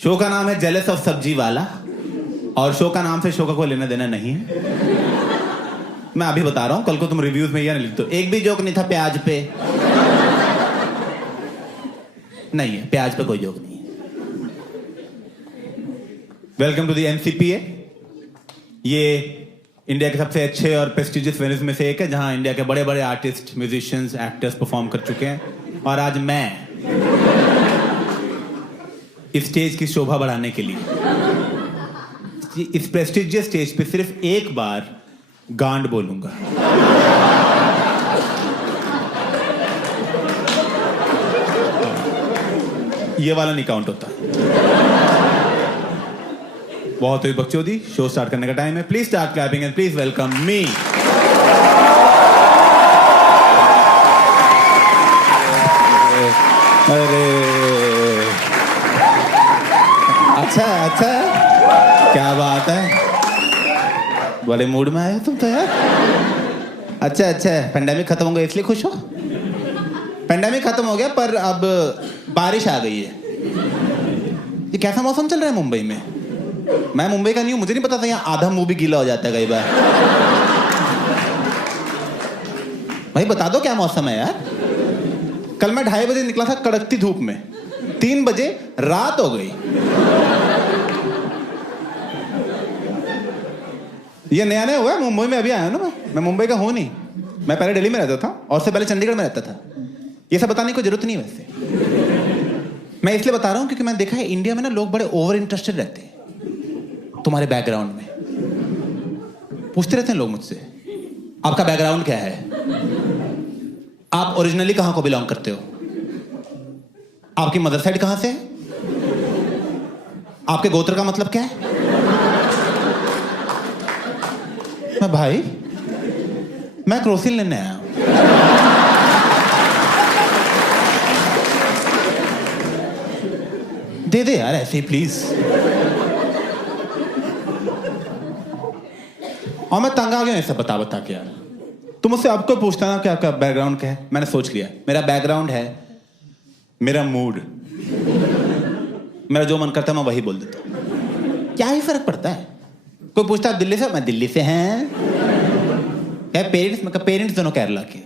Show का नाम है जेलस ऑफ सब्जी वाला और शो का नाम से शो का कोई लेना देना नहीं है। मैं अभी बता रहा हूं, कल को तुम रिव्यूज में यह लिख दो एक भी जोक नहीं था प्याज पे। नहीं है, प्याज पे कोई जोक नहीं है। Welcome to the NCPA. ये इंडिया के सबसे अच्छे और प्रेस्टिजियस वेन्यूज में से एक है जहां इंडिया के बड़े बड़े आर्टिस्ट, म्यूजिशियंस, एक्टर्स परफॉर्म कर चुके हैं। और आज मैं इस स्टेज की शोभा बढ़ाने के लिए इस प्रेस्टिजियस स्टेज पे सिर्फ एक बार गांड बोलूंगा। ये वाला नहीं काउंट होता। बहुत हुई बकचोदी, शो स्टार्ट करने का टाइम है। Please start clapping and please welcome me. अरे अच्छा, क्या बात है, बड़े मूड में आए हो तुम तो यार। अच्छा, पेंडेमिक खत्म हो गया इसलिए खुश हो? पेंडेमिक खत्म हो गया पर अब बारिश आ गई है। ये कैसा मौसम चल रहा है मुंबई में? मैं मुंबई का नहीं हूं, मुझे नहीं पता था यहाँ आधा मुंह भी गीला हो जाता है कई बार। भाई बता दो क्या मौसम है यार। कल मैं 2:30 बजे निकला था कड़कती धूप में, 3 बजे रात हो गई। ये नया नया हुआ है मुंबई में, अभी आया ना मैं मुंबई का हूं नहीं। मैं पहले दिल्ली में रहता था और उससे पहले चंडीगढ़ में रहता था। ये सब बताने की जरूरत नहीं है वैसे। मैं इसलिए बता रहा हूं क्योंकि मैंने देखा है इंडिया में ना लोग बड़े ओवर इंटरेस्टेड रहते हैं तुम्हारे बैकग्राउंड में। पूछते रहते हैं लोग मुझसे, आपका बैकग्राउंड क्या है, आप ओरिजिनली कहां को बिलोंग करते हो, आपकी मदर साइड कहां से है, आपके गोत्र का मतलब क्या है। मैं भाई मैं क्रोसिन लेने आया हूं। दे दे यार ऐसे ही प्लीज। और मैं तंग आ गया ऐसा बता के यार। तुम मुझसे आपको पूछता ना कि आपका बैकग्राउंड क्या है। मैंने सोच लिया, मेरा बैकग्राउंड है मेरा मूड। मेरा जो मन करता है मैं वही बोल देता हूं। क्या ही फर्क पड़ता है। कोई पूछता है दिल्ली से, मैं दिल्ली से हैं। क्या पेरेंट्स? मैं पेरेंट्स दोनों केरला के,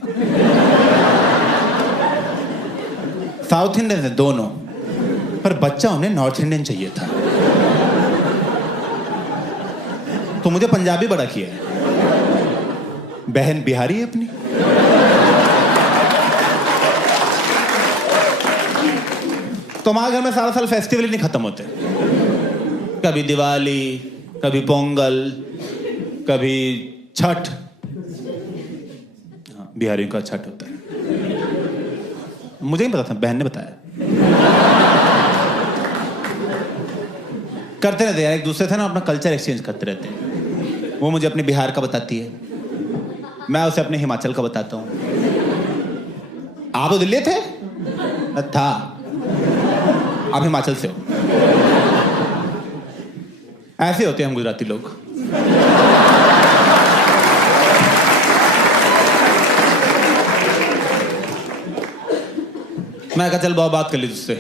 साउथ इंडियन है दोनों, पर बच्चा उन्हें नॉर्थ इंडियन चाहिए था तो मुझे पंजाबी बड़ा किया है। बहन बिहारी है अपनी। तो हमारे घर में सारा साल फेस्टिवल ही नहीं खत्म होते। कभी दिवाली, कभी पोंगल, कभी छठ। बिहारियों का छठ होता है। मुझे नहीं पता था, बहन ने बताया। करते रहते यार एक दूसरे से ना, अपना कल्चर एक्सचेंज करते रहते हैं। वो मुझे अपने बिहार का बताती है, मैं उसे अपने हिमाचल का बताता हूँ। आप तो दिल्ली थे? था, आप हिमाचल से हो। ऐसे होते हैं हम गुजराती लोग। मैं कहा चल बहुत बात कर ली तुझसे,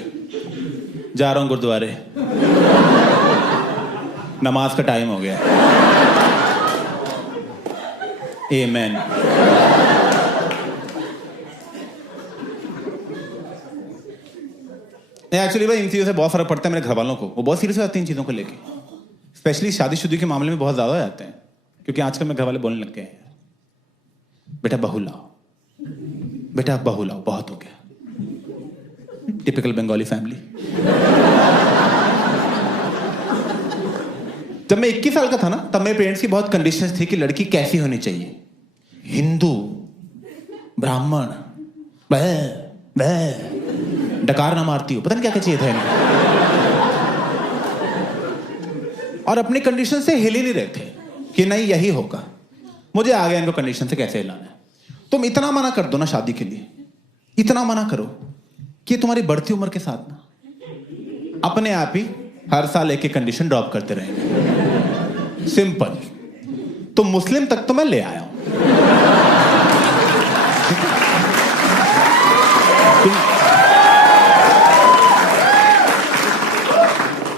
जा रहा हूं गुरुद्वारे, नमाज का टाइम हो गया। आमेन। एक्चुअली भाई इन चीजों से बहुत फर्क पड़ता है मेरे घर वालों को। वो बहुत सीरियस हो जाते हैं इन चीजों को लेके, स्पेशली शादीशुदी के मामले में बहुत ज्यादा हो जाते हैं। क्योंकि आजकल मेरे घर वाले बोलने लग गए हैं, बेटा बहू लाओ, बेटा बहू लाओ, बहुत हो गया। Typical Bengali family. जब मैं 21 साल का था ना, तब मेरे पेरेंट्स की बहुत कंडीशंस थी कि लड़की कैसी होनी चाहिए, हिंदू, ब्राह्मण, डकार ना मारती हो, पता नहीं क्या क्या चाहिए था इन्हें। और अपनी कंडीशन से हिल ही नहीं रहे थे कि नहीं यही होगा। मुझे आ गया इनको कंडीशन से कैसे हिलाना है। तुम इतना मना कर दो ना शादी के लिए, इतना मना करो कि तुम्हारी बढ़ती उम्र के साथ ना अपने आप ही हर साल एक एक कंडीशन ड्रॉप करते रहेंगे। सिंपल। तो मुस्लिम तक तो मैं ले आया हूं।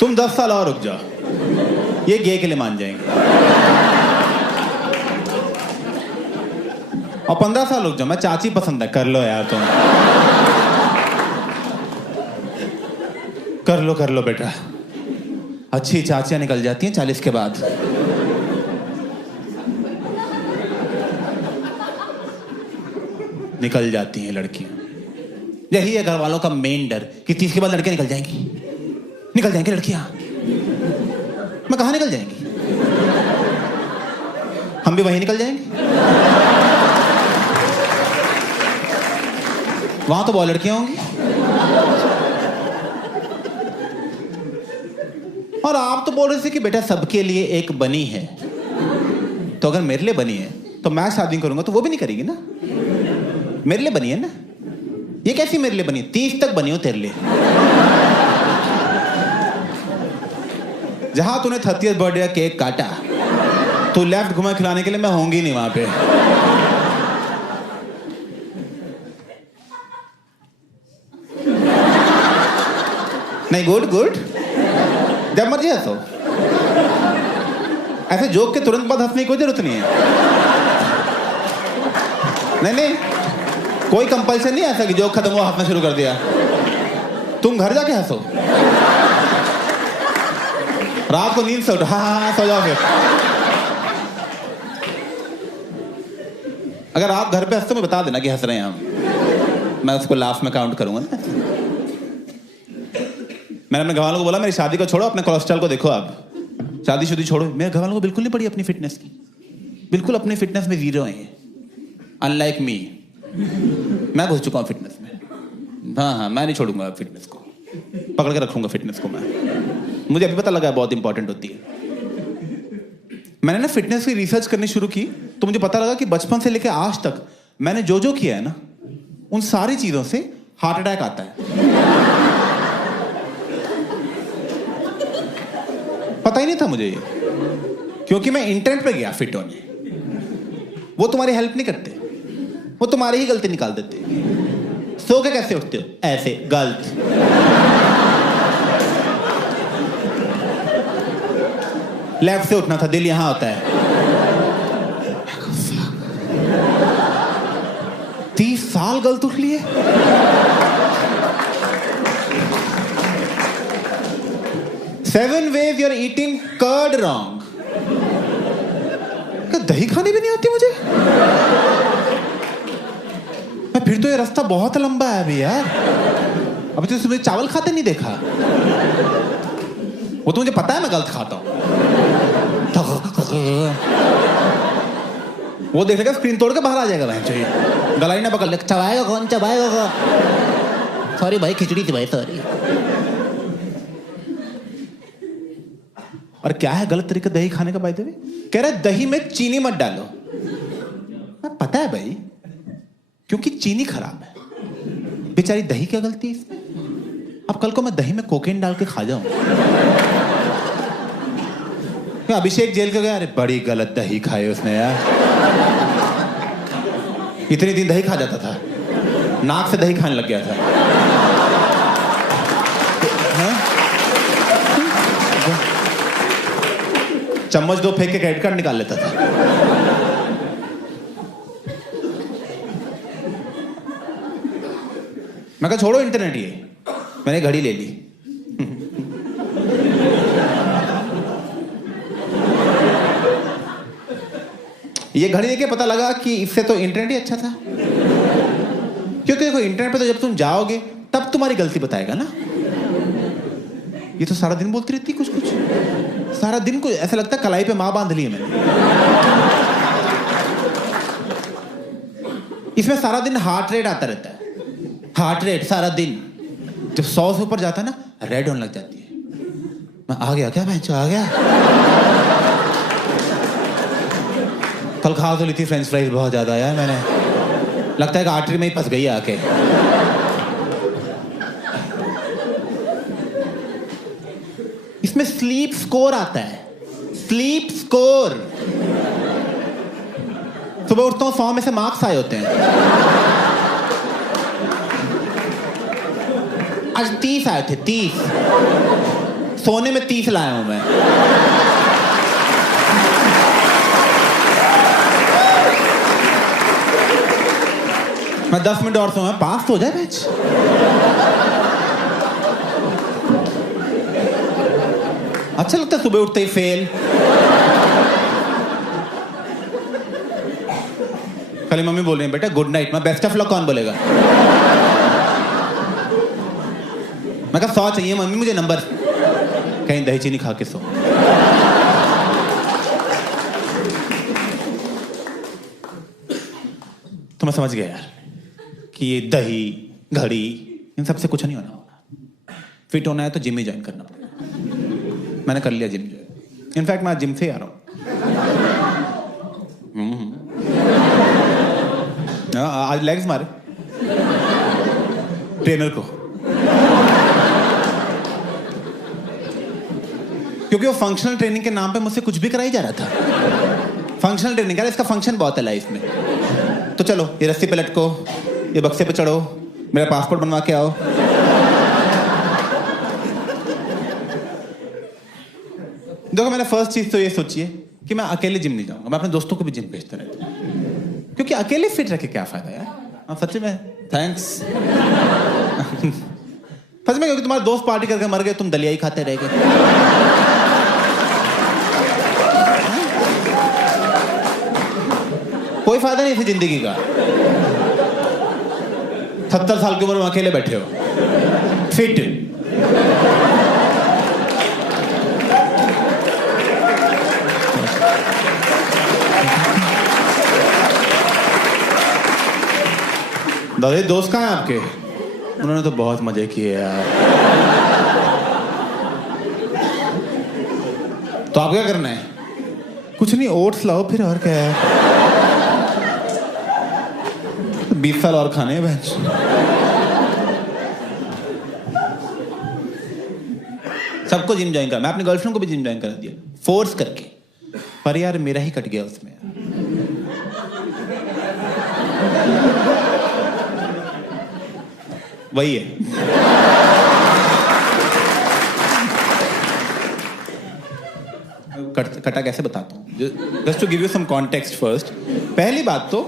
तुम 10 साल और रुक जाओ, ये गे के लिए मान जाएंगे। और 15 साल रुक जाओ, मैं चाची पसंद है, कर लो यार तुम, कर लो बेटा। अच्छी चाचियां निकल जाती हैं 40 के बाद। निकल जाती हैं लड़कियां। यही है घर वालों का मेन डर कि 30 के बाद लड़कियां निकल जाएंगी लड़कियां। मैं कहां निकल जाएंगी? हम भी वहीं निकल जाएंगे। वहां तो बहुत लड़कियां होंगी। और आप तो बोल रहे थे कि बेटा सबके लिए एक बनी है, तो अगर मेरे लिए बनी है तो मैं शादी करूंगा तो वो भी नहीं करेगी ना। मेरे लिए बनी है ना, ये कैसी मेरे लिए बनी? 30 तक बनी हो तेरे लिए। जहां तूने 30th बर्थडे का केक काटा, तू लेफ्ट घुमा खिलाने के लिए, मैं होंगी नहीं वहां पे। नहीं, गुड, जब मर्जी हंसो। ऐसे जोक के तुरंत बाद हंसने की कोई जरूरत नहीं है। नहीं, कोई कंपल्सन नहीं ऐसा कि जोक खत्म हुआ हंसना शुरू कर दिया। तुम घर जाके हंसो, रात को नींद से उठो, हाँ सो जाओ फिर। अगर आप घर पे हंसते मैं बता देना कि हंस रहे हैं हम, मैं उसको लाफ में काउंट करूंगा ना। मैंने अपने घरवालों को बोला मेरी शादी को छोड़ो, अपने कोलेस्ट्रॉल को देखो। आप शादी छोड़ो। मेरे घरवालों को बिल्कुल नहीं पड़ी अपनी फिटनेस की, बिल्कुल अपनी फिटनेस में जीरो है। अनलाइक मी, मैं घुस चुका हूं फिटनेस में। हाँ, मैं नहीं छोड़ूंगा फिटनेस को, पकड़ के रखूंगा फिटनेस को मैं। मुझे अभी पता लगा है बहुत इंपॉर्टेंट होती है। मैंने ना फिटनेस की रिसर्च करनी शुरू की तो मुझे पता लगा कि बचपन से लेकर आज तक मैंने जो जो किया है ना, उन सारी चीजों से हार्ट अटैक आता है। पता ही नहीं था मुझे ये, क्योंकि मैं इंटरनेट पे गया फिट होने। वो तुम्हारी हेल्प नहीं करते, वो तुम्हारी ही गलती निकाल देते। सो के कैसे उठते हो? ऐसे, गलत। लेफ्ट से उठना था, दिल यहां होता है। 30 साल गलत उठ लिए। Seven ways you're eating curd wrong. दही खानी भी नहीं आती मुझे। फिर तो ये रास्ता बहुत लंबा है अभी यार। अभी तो सुबह चावल खाते नहीं देखा। वो तो मुझे पता है मैं गलत खाता हूं। वो देखेगा स्क्रीन तोड़ के बाहर आ जाएगा। भाई चाहिए गला ही ना पकड़ ले, चबाएगा कौन? सॉरी भाई, खिचड़ी थी भाई, सॉरी। और क्या है गलत तरीका दही खाने का? बाय द वे कह रहा है दही में चीनी मत डालो। पता है भाई, क्योंकि चीनी खराब है। बेचारी दही क्या गलती है इसमें? अब कल को मैं दही में कोकेन डाल के खा जाऊं। अभिषेक जेल के गया, अरे बड़ी गलत दही खाई उसने यार। इतनी दिन दही खा जाता था, नाक से दही खाने लग गया था। चम्मच 2 फेंक के क्रेडिट कार्ड निकाल लेता था। मैं कहा छोड़ो इंटरनेट, ये मैंने घड़ी ले ली। ये घड़ी लेके पता लगा कि इससे तो इंटरनेट ही अच्छा था। क्योंकि देखो इंटरनेट पे तो जब तुम जाओगे तब तुम्हारी गलती बताएगा ना। ये तो सारा दिन बोलती रहती कुछ कुछ, सारा दिन को ऐसा लगता है कलाई पे मां बांध ली है मैंने। इसमें सारा दिन हार्ट रेट आता रहता है, हार्ट रेट सारा दिन। जब 100 से ऊपर जाता है ना, रेड होने लग जाती है। मैं आ गया क्या? मैं आ गया। कल खा तो ली थी फ्रेंच फ्राइज बहुत ज्यादा यार मैंने, लगता है कि आर्टरी में ही फंस गई आके। इसमें स्लीप स्कोर आता है, स्लीप स्कोर। सुबह उठता हूं 100 में से मार्क्स आए होते हैं। आज 30 आए थे, 30। सोने में 30 लाया हूं मैं। मैं 10 मिनट और सोऊंगा, पास तो हो जाए बैच। अच्छा लगता है सुबह उठते ही फेल। कल मम्मी बोल रही है बेटा गुड नाइट, मैं बेस्ट ऑफ लक कौन बोलेगा? मैं कहा 100 चाहिए मम्मी मुझे नंबर। कहीं दही चीनी खा के सो। तो मैं समझ गया यार कि ये दही घड़ी इन सबसे कुछ नहीं होना होगा। फिट होना है तो जिम ही ज्वाइन करना पड़ेगा। मैंने कर लिया जिम ज्वाइन। इनफैक्ट मैं आज जिम से ही आ रहा हूँ। आज लेग्स मारे ट्रेनर को, क्योंकि वो फंक्शनल ट्रेनिंग के नाम पे मुझसे कुछ भी कराई जा रहा था। फंक्शनल ट्रेनिंग है, इसका फंक्शन बहुत है लाइफ में। तो चलो ये रस्सी पे लटको, ये बक्से पे चढ़ो, मेरा पासपोर्ट बनवा के आओ। देखो मैंने फर्स्ट चीज तो ये सोची है कि मैं अकेले जिम नहीं जाऊंगा, मैं अपने दोस्तों को भी जिम भेजता रहता हूं, क्योंकि अकेले फिट रह के क्या फायदा यार। हाँ सच्ची में थैंक्स। सच में, क्योंकि तुम्हारे दोस्त पार्टी करके मर गए, तुम दलिया ही खाते रह गए। कोई फायदा नहीं थी जिंदगी का। 70 साल की उम्र में अकेले बैठे हो फिट। दादा दोस्त कहाँ हैं आपके? उन्होंने तो बहुत मजे किए यार। तो आप क्या करना है? कुछ नहीं, ओट्स लाओ फिर, और क्या है। 20 साल और खाने हैं बेंच। सबको जिम ज्वाइन कर, मैं अपनी गर्लफ्रेंड को भी जिम ज्वाइन कर दिया फोर्स करके, पर यार मेरा ही कट गया उसमें। वही है। कटा कैसे बताता हूँ, just to give you some context first. पहली बात तो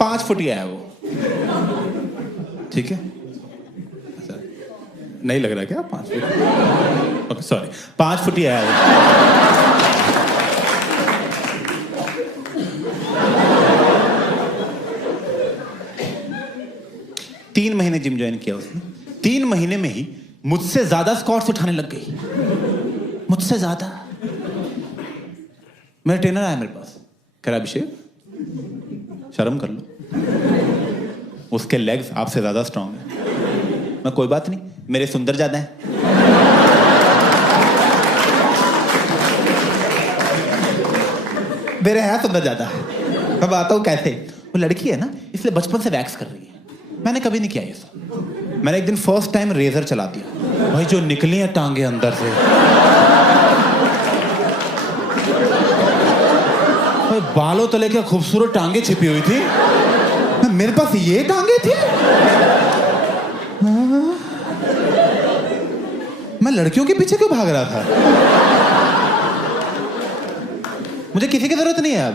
5 फुट ही है वो, ठीक है? नहीं लग रहा क्या 5 फुट? ओके सॉरी, 5 फुट ही है वो। 3 महीने जिम ज्वाइन किया उसने। 3 महीने में ही मुझसे ज्यादा स्क्वाट्स उठाने लग गई, मुझसे ज्यादा। मेरा ट्रेनर आया मेरे पास, कह रहा अभिषेक शर्म कर लो, उसके लेग्स आपसे ज्यादा स्ट्रांग है। मैं कोई बात नहीं, मेरे सुंदर ज्यादा हैं। मेरे है सुंदर ज्यादा। मैं बताता हूँ कैसे। वो लड़की है ना, इसलिए बचपन से वैक्स कर रही है। मैंने कभी नहीं किया ये सब। मैंने एक दिन फर्स्ट टाइम रेजर चला दिया, भाई जो निकली है टांगे अंदर से। भाई बालों तले क्या खूबसूरत टांगे छिपी हुई थी। मेरे पास ये टांगे थी। मैं लड़कियों के पीछे क्यों भाग रहा था? मुझे किसी की जरूरत नहीं है अब।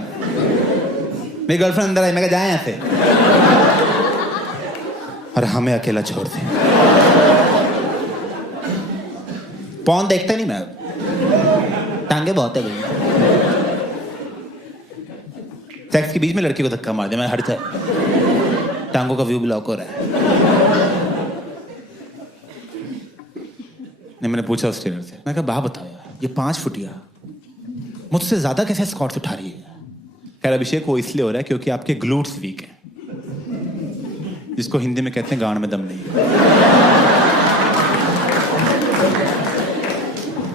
मेरी गर्लफ्रेंड अंदर आई, मैं कहा जाए यहां से, और हमें अकेला छोड़ दे। पॉन देखता नहीं मैं अब, टांगे बहुत है भैया। सेक्स के बीच में लड़की को धक्का मार दिया, मैं हट जा, टांगों का व्यू ब्लॉक हो रहा है। नहीं, मैंने पूछा उस ट्रेनर से, मैं कहा बात बताओ यार, ये 5 फुटिया मुझसे ज्यादा कैसे स्क्वाट्स उठा रही है? कह रहा अभिषेक वो इसलिए हो रहा है क्योंकि आपके ग्लूट्स वीक हैं, जिसको हिंदी में कहते हैं गांड में दम नहीं।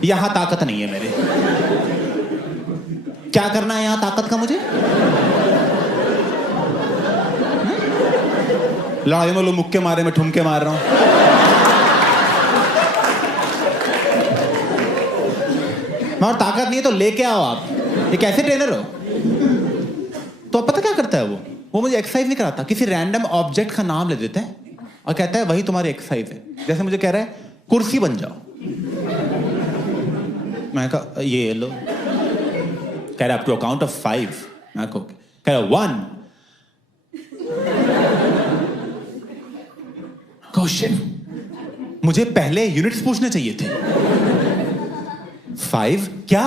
यहां ताकत नहीं है मेरे। क्या करना है यहां ताकत का मुझे? लड़ाई में लोग मुक्के मारे, मैं ठुमके मार रहा हूं। और ताकत नहीं है तो लेके आओ आप। ये कैसे ट्रेनर हो? तो पता क्या करता है वो मुझे एक्सरसाइज नहीं कराता, किसी रैंडम ऑब्जेक्ट का नाम ले देता है और कहता है वही तुम्हारी एक्सरसाइज है। जैसे मुझे कह रहा है कुर्सी बन जाओ, मैं कहा ये लो। कह रहा अप टू काउंट ऑफ 5। मैं कह रहा 1। मुझे पहले यूनिट्स पूछने चाहिए थे। 5 क्या?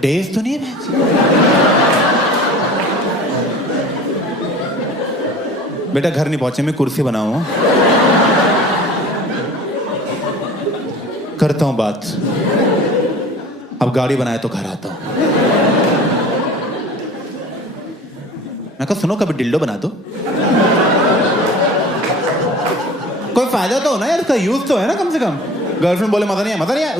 डेज तो नहीं है। बेटा घर नहीं पहुंचे, मैं कुर्सी बनाऊं, करता हूं बात। अब गाड़ी बनाए तो घर आता हूं। मैं कहा सुनो, कभी डिल्डो बना दो, कोई फायदा तो हो ना यार, उसका यूज तो है ना कम से कम। गर्लफ्रेंड बोले मजा नहीं है, मजा नहीं है।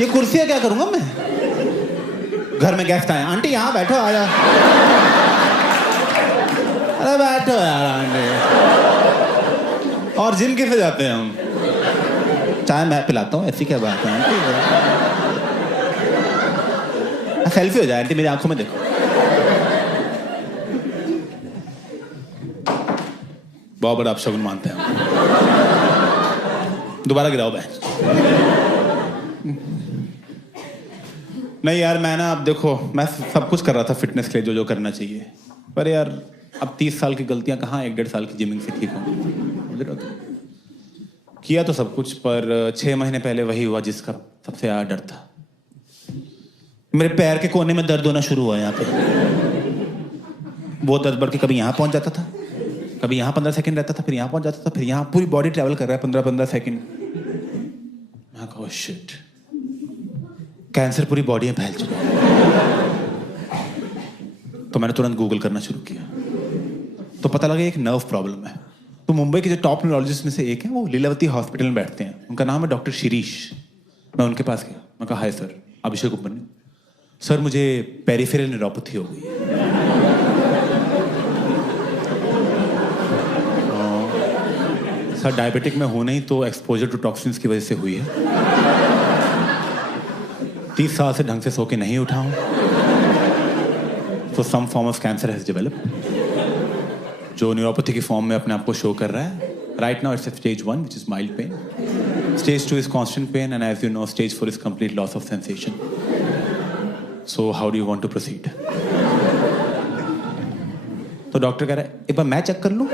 ये कुर्सी है, क्या करूंगा मैं? घर में गेस्ट आए, आंटी यहाँ बैठो, आ जाओ। अरे बैठो यार आंटी। और जिम किसे जाते हैं हम? चाय मैं पिलाता हूँ, ऐसी क्या बात है आंटी? सेल्फी हो जाए आंटी, मेरी आंखों में देखो। बहुत बड़ा अपशगुन मानते हैं। दोबारा गिराओ बहन। नहीं यार, मैं ना, अब देखो, मैं सब कुछ कर रहा था फिटनेस के लिए, जो करना चाहिए, पर यार अब 30 साल की गलतियां कहाँ 1-1.5 साल की जिमिंग से ठीक होंगी। किया तो सब कुछ, पर 6 महीने पहले वही हुआ जिसका सबसे ज्यादा डर था। मेरे पैर के कोने में दर्द होना शुरू हुआ यहाँ पे। वो दर्द बढ़ के कभी यहाँ पहुंच जाता था, कभी यहाँ 15 सेकंड रहता था, फिर यहाँ पहुंच जाता था, फिर यहाँ पूरी बॉडी ट्रैवल कर रहा है 15-15 सेकंड। मैं कहा शिट, कैंसर पूरी बॉडी में फैल चुका है। तो मैंने तुरंत गूगल करना शुरू किया, तो पता लगा एक नर्व प्रॉब्लम है। तो मुंबई के जो टॉप न्यूरोलॉजिस्ट में से एक है, वो लीलावती हॉस्पिटल में बैठते हैं, उनका नाम है डॉक्टर शिरीष। मैं उनके पास गया, मैं कहा हाय सर, अभिषेक उपमन्यु सर, मुझे पेरिफेरल न्यूरोपैथी हो गई है। सर डायबिटिक में हो नहीं, तो एक्सपोजर टू टॉक्सिन्स की वजह से हुई है। 30 साल से ढंग से सो के नहीं उठा हूं, तो some form of cancer has developed, जो न्यूरोपैथी की फॉर्म में अपने आप को शो कर रहा है। Right now it's stage 1 which is mild pain, stage 2 is constant pain, and as you know stage 4 is complete loss of sensation. So how do you want to proceed? तो doctor कह रहा है एक बार मैं check कर लूं।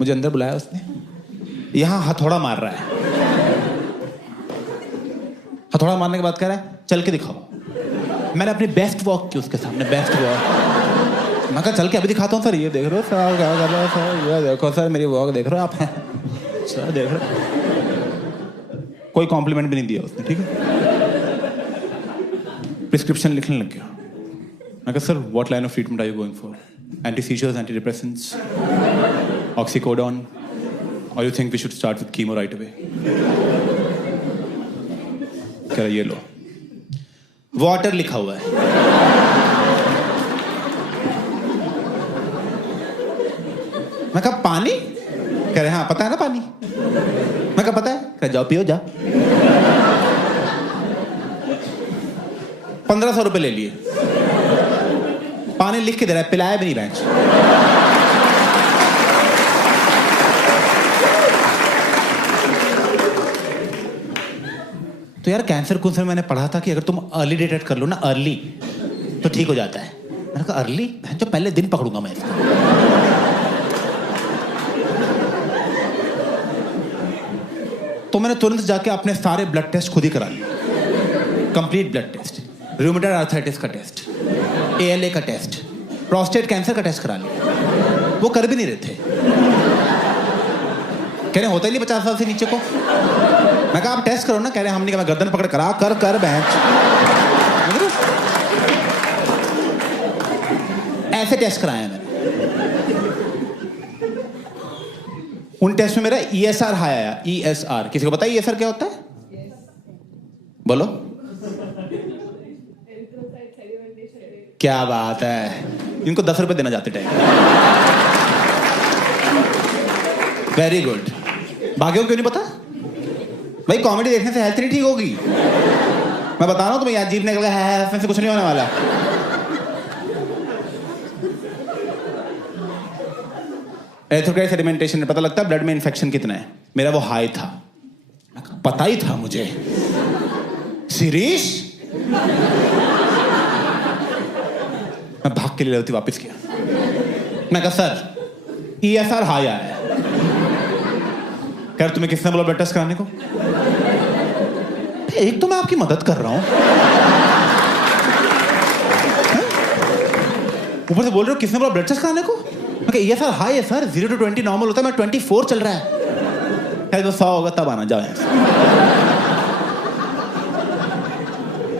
मुझे अंदर बुलाया उसने, यहां हथौड़ा मार रहा है। हथौड़ा मारने के बाद कह रहा है चल के दिखाओ। मैंने अपनी बेस्ट वॉक की उसके सामने, बेस्ट वॉक। मैं कहा चल के अभी दिखाता हूँ सर, ये देख रहे हो सर, क्या कर रहे हो सर, ये देखो सर मेरी वॉक देख रहे हो आप। सर देख रहे हो, कोई कॉम्प्लीमेंट भी नहीं दिया उसने, ठीक है। प्रिस्क्रिप्शन लिखने लग गया। मैं कहा sir what line of treatment are you going for? Anti seizures, anti depressants, oxycodone, और you think we should start with chemo right away? कह रहा ये लो, वाटर लिखा हुआ है। मैं कहा पानी? कह रहे हाँ पता है ना पानी। मैं कहा पता है। कह जाओ पियो जा। 1500 रुपए ले लिए, पानी लिख के दे रहा है, पिलाया भी नहीं बेंच। तो यार कैंसर कुंसर मैंने पढ़ा था कि अगर तुम अर्ली डिटेक्ट कर लो ना, अर्ली, तो ठीक हो जाता है। मैंने कहा अर्ली, जो पहले दिन पकड़ूंगा मैं इसको। तो मैंने तुरंत जाके अपने सारे ब्लड टेस्ट खुद ही करा लिए, complete blood test, rheumatoid arthritis का टेस्ट, ALA का टेस्ट, प्रोस्टेट कैंसर का टेस्ट करा लिया। वो कर भी नहीं रहे थे, कह रहे होता ही नहीं 50 साल से नीचे को। मैं कहा आप टेस्ट करो ना। कह रहे हम नहीं, मैं गर्दन पकड़ करा कर बहन। ऐसे टेस्ट कराया मैंने। उन टेस्ट में मेरा ESR हाई आया। ESR किसी को पता है ESR क्या होता है? बोलो। क्या बात है, इनको 10 रुपए देना जाते टाइम। Very good. बाकियों को क्यों नहीं पता भाई? कॉमेडी देखने से हेल्थ नहीं ठीक होगी। मैं बता रहा हूँ तुम्हें, यहाँ जीभ निकल गया है, इसमें से कुछ नहीं होने वाला। एरिथ्रोक्राइट सेडिमेंटेशन में पता लगता है ब्लड में इन्फेक्शन कितना है। मेरा वो हाई था, पता ही था मुझे। शिरीष, मैं भाग के लिए वापस किया। मैं कहा सर ESR हाई आया है। कह तुम्हें किसने बोला ब्लड टेस्ट कराने को? एक तो मैं आपकी मदद कर रहा हूं, ऊपर से बोल रहे हो किसने बोला ब्लड टेस्ट कराने को? मैं कहा ESR हाई है सर, 0 to 20 नॉर्मल होता है, मैं 24 चल रहा है। कह तो 100 होगा तब आना, जाओ यहाँ से।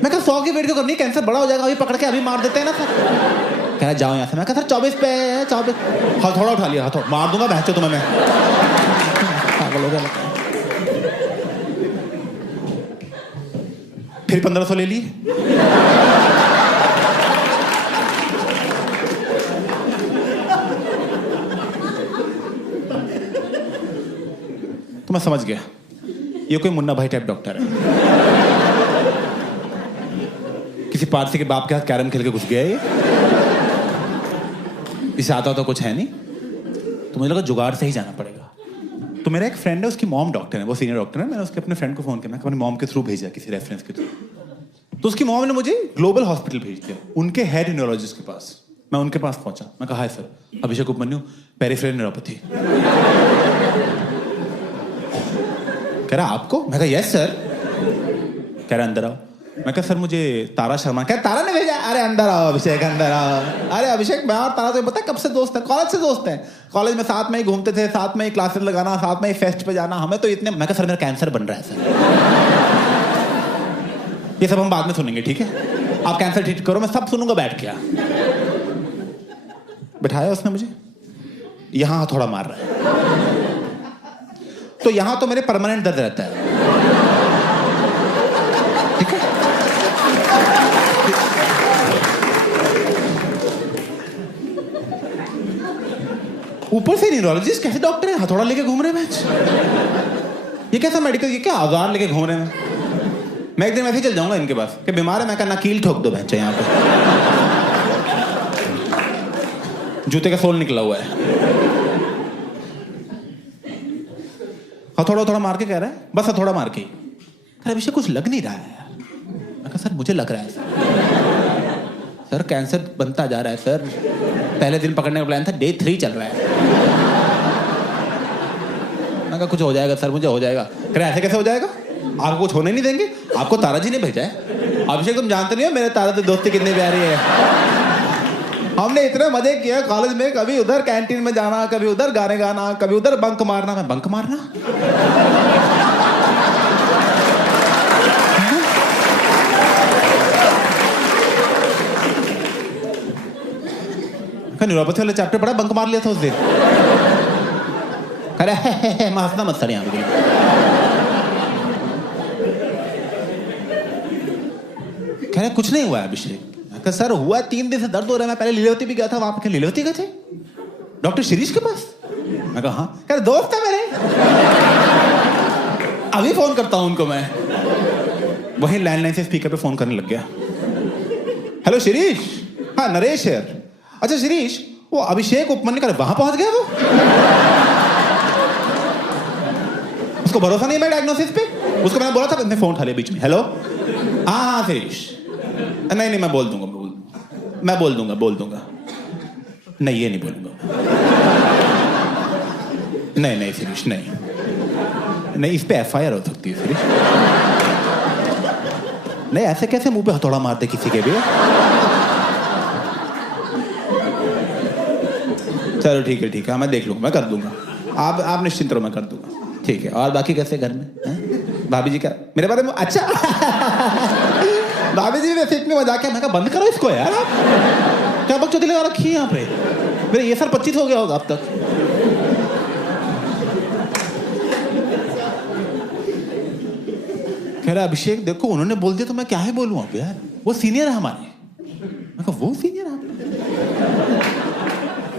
मैं कहा 100 की वेट क्यों करनी, कैंसर बड़ा हो जाएगा, अभी पकड़ के अभी मार देते हैं ना सर। कह रहा जाओ यहाँ से। मैं कहा सर 24 पे है, 24। हथौड़ा उठा लिया, हथौड़ा मार दूंगा बहचो तुम्हें मैं। पागल हो गया। फिर 1500 ले लिए। तो मैं समझ गया ये कोई मुन्ना भाई टाइप डॉक्टर है। किसी पारसी के बाप के हाथ कैरम खेल के घुस गया ये। इसे आता तो कुछ है नहीं, तो मुझे लगा जुगाड़ से ही जाना पड़ेगा। तो मेरा एक फ्रेंड है, उसकी मॉम डॉक्टर है, वो सीनियर डॉक्टर है। मैंने उसके अपने फ्रेंड को फोन किया, मैं अपनी मॉम के थ्रू भेजा, किसी रेफरेंस के थ्रू। तो उसकी मॉम ने मुझे ग्लोबल हॉस्पिटल भेज दिया, उनके हेड न्यूरोलॉजिस्ट के पास। मैं उनके पास पहुंचा, मैं कहा हाय सर, अभिषेक उपमन्यु, पेरिफेरल न्यूरोपैथी। कह रहा आपको? मैं कहा यस सर। कह रहा अंदर आओ। मैं कहा सर मुझे तारा शर्मा। क्या तारा ने भेजा? अरे अंदर आओ अभिषेक, अंदर आओ। अरे अभिषेक, मैं और तारा तो पता है कब से दोस्त है, कॉलेज से दोस्त हैं। कॉलेज में साथ में ही घूमते थे, साथ में ही क्लासेस लगाना, साथ में ही फेस्ट पे जाना, हमें तो इतने। मैं कहा सर मेरा कैंसर बन रहा है सर। ये सब हम बाद में सुनेंगे, ठीक है? आप कैंसर ठीक करो, मैं सब सुनूंगा बैठ के। बिठाया उसने मुझे, यहां थोड़ा मार रहा है, तो यहां तो मेरे परमानेंट दर्द रहता है, ठीक है? ऊपर से न्यूरोलॉजिस्ट कैसे डॉक्टर है, हथौड़ा लेके घूम रहे हैं। ये कैसा मेडिकल, ये क्या औजार लेके घूम रहे हैं? मैं एक दिन वैसे ही चल जाऊंगा इनके पास कि बीमार है। मैं कहना कील ठोक दो बच्चे, यहाँ पे जूते का सोल निकला हुआ है। हथौड़ा थोड़ा मार के कह रहा है, बस हथौड़ा मार के। अरे अभिषेक कुछ लग नहीं रहा है यार। मैं कहा सर मुझे लग रहा है सर, कैंसर बनता जा रहा है सर। पहले दिन पकड़ने का प्लान था, डे 3 चल रहा है। मैं कहा कुछ हो जाएगा सर, मुझे हो जाएगा। कह रहे ऐसे कैसे हो जाएगा, आपको कुछ होने नहीं देंगे, आपको तारा जी ने भेजा है। अभिषेक तुम जानते नहीं हो मेरे तारा से दोस्ती कितनी प्यारी है। हमने इतने मजे किए कॉलेज में, कभी उधर कैंटीन में जाना, कभी उधर गाने गाना, कभी उधर बंक मारना। मैं बंक मारना? न्यूरोपैथी वाला चैप्टर पढ़ा, बंक मार लिया था उस दिन। अरे हंसना मत सर यहाँ पे। कह रहे कुछ नहीं हुआ है अभिषेक। सर हुआ 3 दिन से दर्द हो रहा है, मैं पहले लीलावती भी गया था, वहां पे लीलावती गए थे डॉक्टर शिरीष के पास। मैं कहा हाँ। कह रहे दोस्त है मेरे, अभी फोन करता हूं उनको मैं। वही लैंडलाइन से स्पीकर पे फोन करने लग गया। हेलो शिरीष, हाँ नरेश है। अच्छा शिरीष, वो अभिषेक उपमन्यु कर वहां पहुंच गया वो? उसको भरोसा नहीं है मेरे डायग्नोसिस पे? उसको मैंने बोला था, मैंने फोन उठा लिया बीच में। हेलो, हाँ शिरीष, नहीं मैं बोल दूंगा, मैं बोल दूंगा। नहीं ये नहीं बोलूंगा। नहीं शिरीष, नहीं इस पे FIR हो सकती है शिरीष। नहीं ऐसे कैसे मुंह पे हथौड़ा मारते किसी के भी। चलो ठीक है, मैं देख लूंगा, मैं कर दूंगा। आप निश्चिंत रहो, मैं कर दूंगा, ठीक है। और बाकी कैसे घर में भाभी जी क्या मेरे बारे में? अच्छा भाभी जी वैसे इतनी मजाक है। मैं कहा बंद करो इसको यार, आप क्या बकचोदी लगा रखी है यहाँ पे। मेरे ये सर 25 हो गया होगा अब तक। कह रहा अभिषेक देखो उन्होंने बोल दिया तो मैं क्या ही बोलूं अब यार, वो सीनियर है हमारे। मैं कहा वो सीनियर है?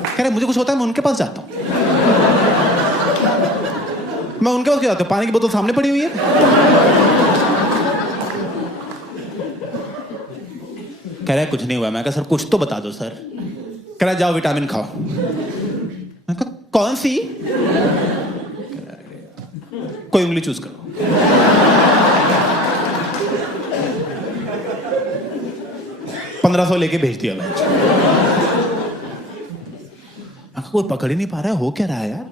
कह रहे मुझे कुछ होता है मैं उनके पास जाता हूं। मैं उनके पास क्या जाता हूं, पानी की बोतल सामने पड़ी हुई है। कह रहा है कुछ नहीं हुआ। मैं कहा सर कुछ तो बता दो सर। कह रहा जाओ विटामिन खाओ। मैं कहा कौन सी? कोई उंगली चूज करो। $1500 लेके भेज दिया मैं। कोई पकड़ ही नहीं पा रहा है, हो क्या रहा है यार।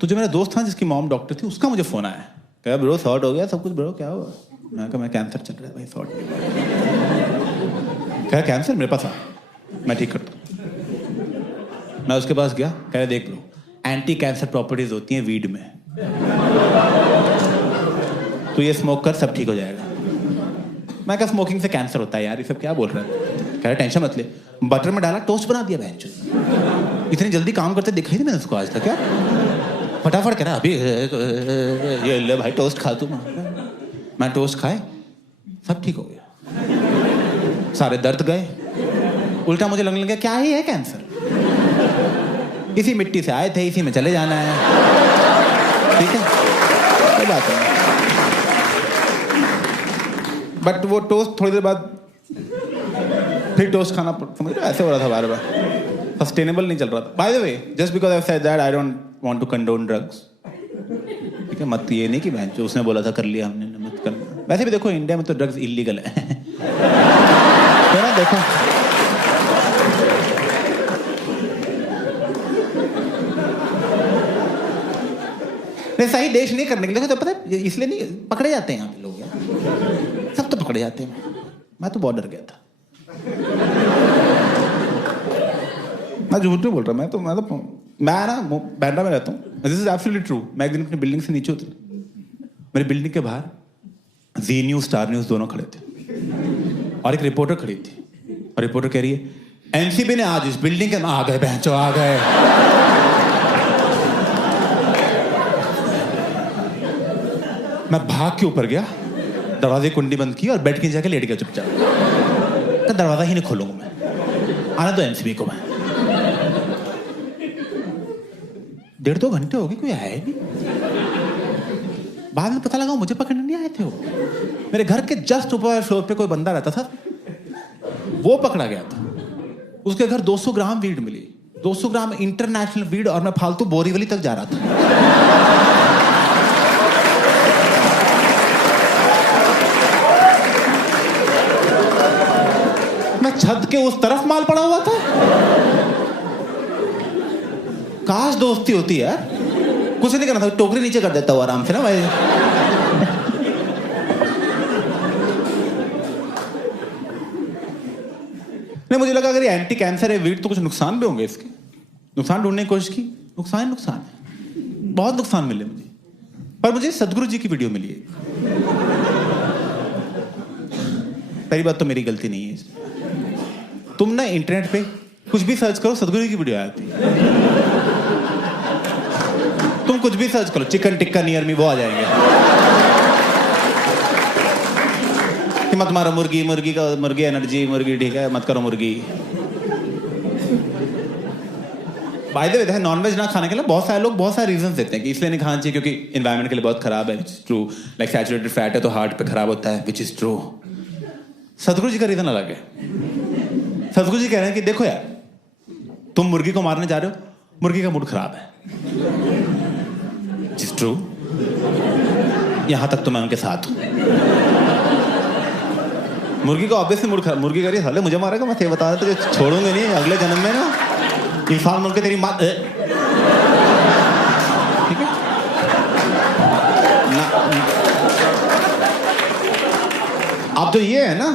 तो जो मेरा दोस्त था जिसकी मॉम डॉक्टर थी, उसका मुझे फोन आया। कहा ब्रो शॉर्ट हो गया सब कुछ। ब्रो क्या हुआ? मैं कहा मैं कैंसर चल रहा है भाई, शॉर्ट। कहा कैंसर मेरे पास आ, मैं ठीक करता हूँ। मैं उसके पास गया। कह रहा देख लो, एंटी कैंसर प्रॉपर्टीज होती हैं वीड में, तो ये स्मोक कर सब ठीक हो जाएगा। मैं कहा स्मोकिंग से कैंसर होता है यार, ये सब क्या बोल रहा है। कह रहा टेंशन मत ले, बटर में डाला टोस्ट बना दिया बहन। इतनी जल्दी काम करते दिखाई नहीं मैंने उसको आज तक। क्या फटाफट कह रहा अभी ये ले भाई टोस्ट खा तू। मैं टोस्ट खाए, सब ठीक हो गया, सारे दर्द गए। उल्टा मुझे लगने लगा क्या ही है कैंसर, इसी मिट्टी से आए थे, इसी में चले जाना है। ठीक है, कोई बात नहीं। बट वो टोस्ट थोड़ी देर बाद फिर टोस्ट खाना समझ रहे, ऐसे हो रहा था बार बार, सस्टेनेबल नहीं चल रहा था। By the way, just because I said that I don't want to condone drugs. ठीक है, मत ये नहीं कि मैं जो उसने बोला था कर लिया हमने, मत करना। वैसे भी देखो इंडिया में तो ड्रग्स इलीगल है। तो ना देखो नहीं, सही देश नहीं करने के लिए तो पता है इसलिए नहीं पकड़े जाते हैं यहाँ पे लोग यार। सब तो पकड़े जाते हैं, मैं तो बहुत डर गया था। मैं झूठ नहीं बोल रहा, मैं ना बैंड्रा में रहता हूँ। This is absolutely true. मैं एक दिन अपनी बिल्डिंग से नीचे उतरा, मेरी बिल्डिंग के बाहर जी न्यूज, स्टार न्यूज दोनों खड़े थे और एक रिपोर्टर खड़ी थी। और रिपोर्टर कह रही है एनसीबी ने आज इस बिल्डिंग के आ गए बहनचो आ गए। मैं भाग के ऊपर गया, दरवाजे कुंडी बंद की और बेड के जाके लेट गया चुपचाप। तो दरवाजा ही नहीं खोलूंगा मैं, आना तो एनसीबी को। मैं 1.5-2 घंटे हो गए, कोई आया ही नहीं। बाद में पता लगा मुझे पकड़ने नहीं आए थे वो। मेरे घर के जस्ट ऊपर फ्लोर पे कोई बंदा रहता था, वो पकड़ा गया था। उसके घर 200 ग्राम वीड मिली, 200 ग्राम इंटरनेशनल वीड, और मैं फालतू बोरीवली तक जा रहा था। मैं छत के उस तरफ माल पड़ा हुआ था। काश दोस्ती होती है, कुछ नहीं करना था, टोकरी नीचे कर देता हूँ आराम से ना भाई। नहीं, मुझे लगा अगर ये एंटी कैंसर है वीड तो कुछ नुकसान भी होंगे इसके। नुकसान ढूंढने की कोशिश की, नुकसान है, बहुत नुकसान मिले मुझे। पर मुझे सदगुरु जी की वीडियो मिली है। पहली बात तो मेरी गलती नहीं है। तुम ना इंटरनेट पे कुछ भी सर्च करो, सदगुरु जी की वीडियो आती है। तुम कुछ भी सर्च करो, चिकन टिक्का नियर मी, वो आ जाएंगे कि मत मारो मुर्गी, मुर्गी का मुर्गी एनर्जी, मुर्गी ठीक है, मत करो मुर्गी। बाय द वे, नॉनवेज ना खाने के लिए बहुत सारे लोग बहुत सारे रीजंस देते हैं कि इसलिए नहीं खाना चाहिए क्योंकि एनवायरनमेंट के लिए बहुत खराब है, which is true. Like saturated fat है तो हार्ट पे खराब होता है, विच इज ट्रू। सदगुरु जी का रीजन अलग है। सदगुरु जी कह रहे हैं कि देखो यार, तुम मुर्गी को मारने जा रहे हो, मुर्गी का मूड खराब है, विच इज ट्रू। यहां तक तो मैं उनके साथ हूं। मुर्गी का ऑब्वियसली मूड खराब, मुर्गी कह रही है साले मुझे मारेगा, मैं बता रहा तुझे छोड़ूंगे नहीं, अगले जन्म में ना इंसान मुर्गे तेरी माँ। ठीक है ना। अब तो ये है ना,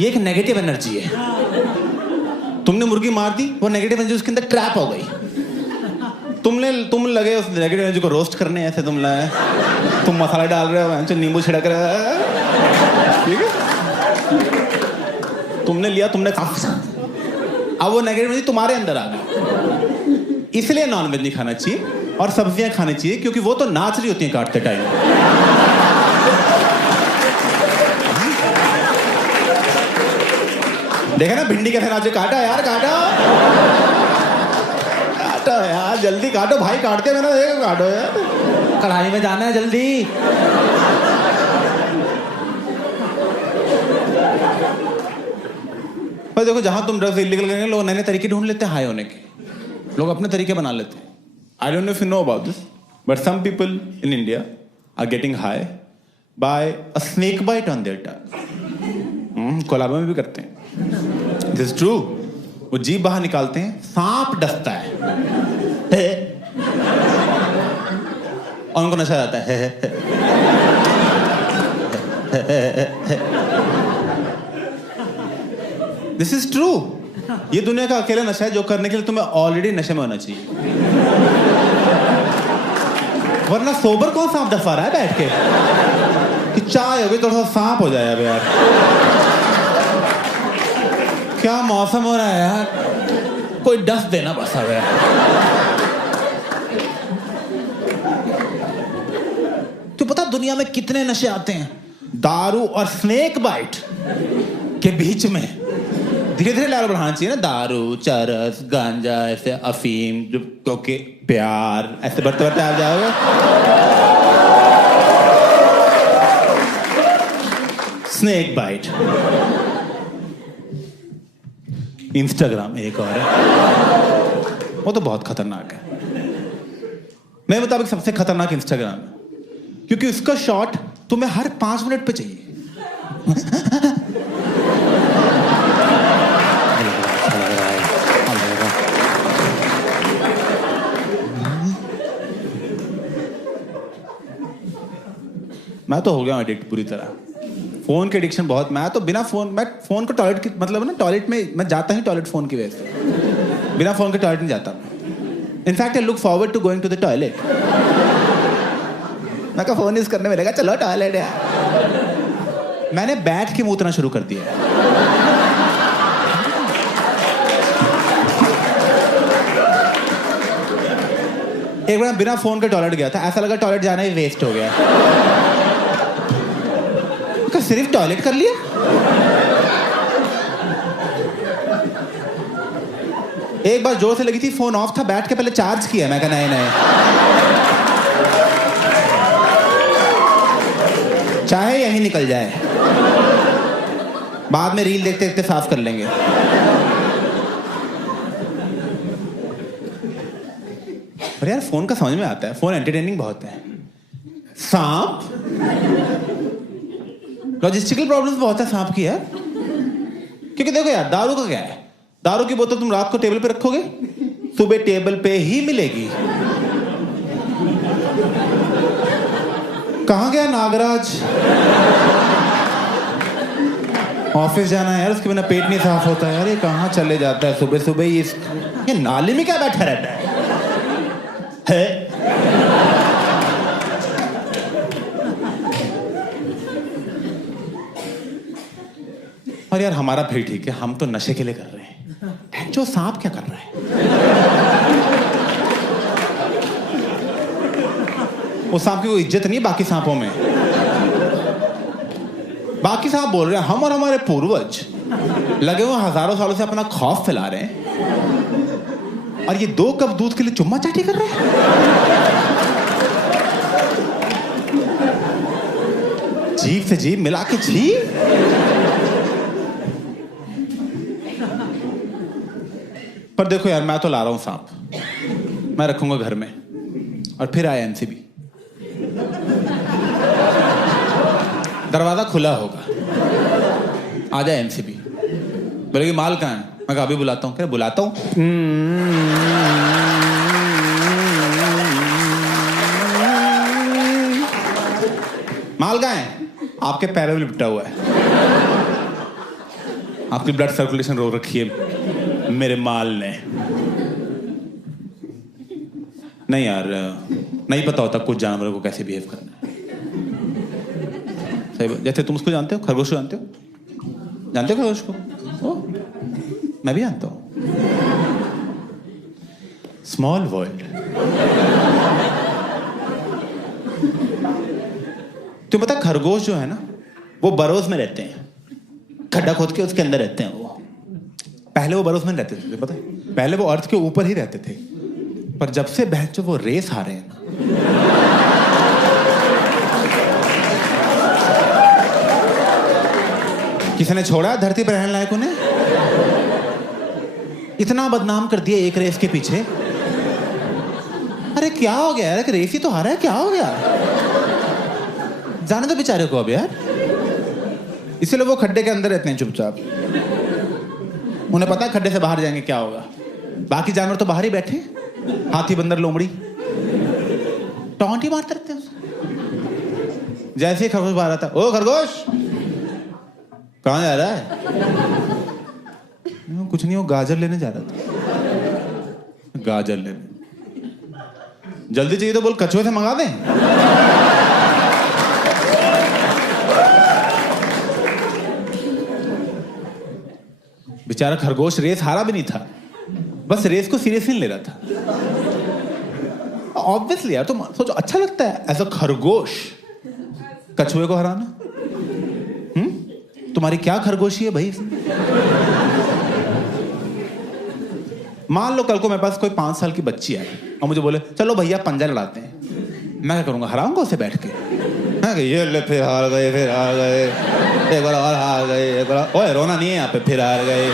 ये एक नेगेटिव एनर्जी है। तुमने मुर्गी मार दी, वो नेगेटिव एनर्जी उसके अंदर ट्रैप हो गई। तुम लगे उस नेगेटिव एनर्जी को रोस्ट करने, ऐसे तुम मसाला डाल रहे हो, नींबू छिड़क रहे हो, ठीक है। तुमने लिया, तुमने काफी, अब वो नेगेटिव एनर्जी तुम्हारे अंदर आ गई। इसलिए नॉनवेज नहीं खाना चाहिए और सब्जियां खानी चाहिए, क्योंकि वो तो नाच रही होती हैं काटते टाइम। देखा ना भिंडी कैसे नाचे, काटा यार, काटा यार, जल्दी काटो भाई, काटते मैंने देखो, काटो यार, कढ़ाई में जाना है जल्दी। पर देखो जहां तुम ड्रग्स इलीगल करेंगे लोग नए नए तरीके ढूंढ लेते हैं हाई होने के, लोग अपने तरीके बना लेते हैं. I don't know if you know about this, but some people in India are getting high by a snake bite on their tongue. Colaba में भी करते हैं. This is true. वो जीभ बाहर निकालते हैं, सांप डसता है और उनको नशा आता है. This is true. ये दुनिया का अकेला नशा है जो करने के लिए तुम्हें ऑलरेडी नशे में होना चाहिए. वरना सोबर कौन सांप डसा रहा है बैठ के कि चाय हो गई थोड़ा सा सांप हो जाए. अब यार क्या मौसम हो रहा है यार, कोई डस देना बस. अब यार तो पता दुनिया में कितने नशे आते हैं. दारू और स्नेक बाइट के बीच में धीरे धीरे लेवल बढ़ाना चाहिए ना. दारू, चरस, गांजा, ऐसे अफीम, जो क्योंकि प्यार, ऐसे बढ़ते बढ़ते आप जाओगे. Snake bite. इंस्टाग्राम एक और है, वो तो बहुत खतरनाक है. मेरे मुताबिक सबसे खतरनाक इंस्टाग्राम है, क्योंकि उसका शॉट तुम्हें हर 5 मिनट पे चाहिए. मैं तो हो गया एडिक्ट पूरी तरह. फोन के एडिक्शन बहुत. मैं तो बिना फोन, मैं फोन को टॉयलेट की मतलब ना, टॉयलेट में मैं जाता ही टॉयलेट फोन की वजह से. बिना फोन के टॉयलेट नहीं जाता. In fact I look forward to going to the toilet. मैं का फोन यूज करने मिलेगा, चलो टॉयलेट है. मैंने बैठ के मूतना शुरू कर दिया. एक बार बिना फोन के टॉयलेट गया था, ऐसा लगा टॉयलेट जाना ही वेस्ट हो गया. सिर्फ टॉयलेट कर लिया. एक बार जोर से लगी थी, फोन ऑफ था, बैठ के पहले चार्ज किया. मैं कहा नहीं नहीं, चाहे यही निकल जाए, बाद में रील देखते देखते साफ कर लेंगे. पर यार फोन का समझ में आता है, फोन एंटरटेनिंग बहुत है. सांप, लॉजिस्टिकल प्रॉब्लम्स बहुत है सांप की यार. क्योंकि देखो यार, दारू का क्या है, दारू की बोतल तुम रात को टेबल पे रखोगे, सुबह टेबल पे ही मिलेगी. कहां गया नागराज? ऑफिस जाना है यार, उसके बिना पेट नहीं साफ होता यार. ये कहां चले जाता है सुबह सुबह. ये नाली में क्या बैठा रहता है? और यार हमारा फिर ठीक है, हम तो नशे के लिए कर रहे हैं. जो सांप क्या कर रहा है? वो सांप की कोई इज्जत नहीं बाकी सांपों में. बाकी सांप बोल रहे हैं हम और हमारे पूर्वज लगे हुए हजारों सालों से अपना खौफ फैला रहे हैं, और ये 2 कप दूध के लिए चुम्मा चाटी कर रहे हैं. जीभ से जीभ मिला के जी. पर देखो यार, मैं तो ला रहा हूं सांप, मैं रखूंगा घर में. और फिर आया एनसीबी, दरवाजा खुला होगा, आ जाए एनसीबी, बोलेगी माल कहाँ है? मैं कहा अभी बुलाता हूँ. क्या बुलाता हूँ? माल कहाँ है? आपके पैरों में लिपटा हुआ है, आपकी ब्लड सर्कुलेशन रोक रखी है मेरे माल ने. नहीं यार, नहीं पता होता कुछ जानवरों को कैसे बिहेव करना है. सही बात. जैसे तुम उसको जानते हो, खरगोश को जानते हो? जानते हो खरगोश को? ओ, मैं भी जानता हूं. Small world. तो पता, खरगोश जो है ना, वो बरोज में रहते हैं, खड्डा खोद के उसके अंदर रहते हैं. वो पहले वो बरोज में रहते थे, पता है? पहले वो अर्थ के ऊपर ही रहते थे, पर जब से बहन वो रेस आ रहे हैं ना, किसने छोड़ा धरती पर रहने लायक उन्हें? इतना बदनाम कर दिया एक रेस के पीछे। अरे क्या हो गया यार, एक रेस ही तो हारा है, क्या हो गया? जाने दो बेचारे को अब यार। इसलिए वो खड्डे के अंदर रहते हैं चुपचाप। उन्हें पता है खड्डे से बाहर जाएंगे क्या होगा। बाकी जानवर तो बाहर ही बैठे, हाथी, बंदर, लोमड़ी टॉन्ट ही मारते रहते हैं उसे। जैसे ही खरगोश बाहर आता, ओ खरगोश कहाँ जा रहा है? कुछ नहीं, वो गाजर लेने जा रहा था। गाजर लेने जल्दी चाहिए तो बोल कछुए से मंगा दें। बेचारा खरगोश रेस हारा भी नहीं था, बस रेस को सीरियसली नहीं ले रहा था। ऑब्वियसली यार, तो सोचो अच्छा लगता है एज अ खरगोश कछुए को हराना? तुम्हारी क्या खरगोशी है भाई? मान लो कल को मेरे पास कोई 5 साल की बच्ची है और मुझे बोले चलो भैया पंजा लड़ाते हैं, मैं क्या करूंगा? हराऊंगा उसे बैठ के? ये ले फिर हार गए, फिर हार गए, एक बार और हार गए, एक बार ओए रोना नहीं है यहाँ पे, फिर हार गए।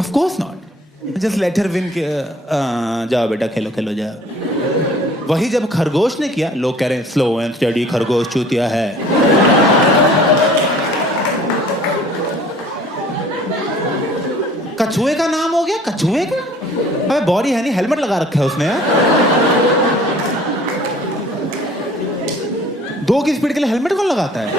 Of course not, just let her win. जाओ बेटा खेलो खेलो जाओ। वही जब खरगोश ने किया, लोग कह रहे हैं स्लो एंड स्टडी खरगोश चूतिया है। कछुए का नाम हो गया, कछुए का? अबे बॉडी है नहीं, हेलमेट लगा रखा है उसने यार। 2 की स्पीड के लिए हेलमेट कौन लगाता है?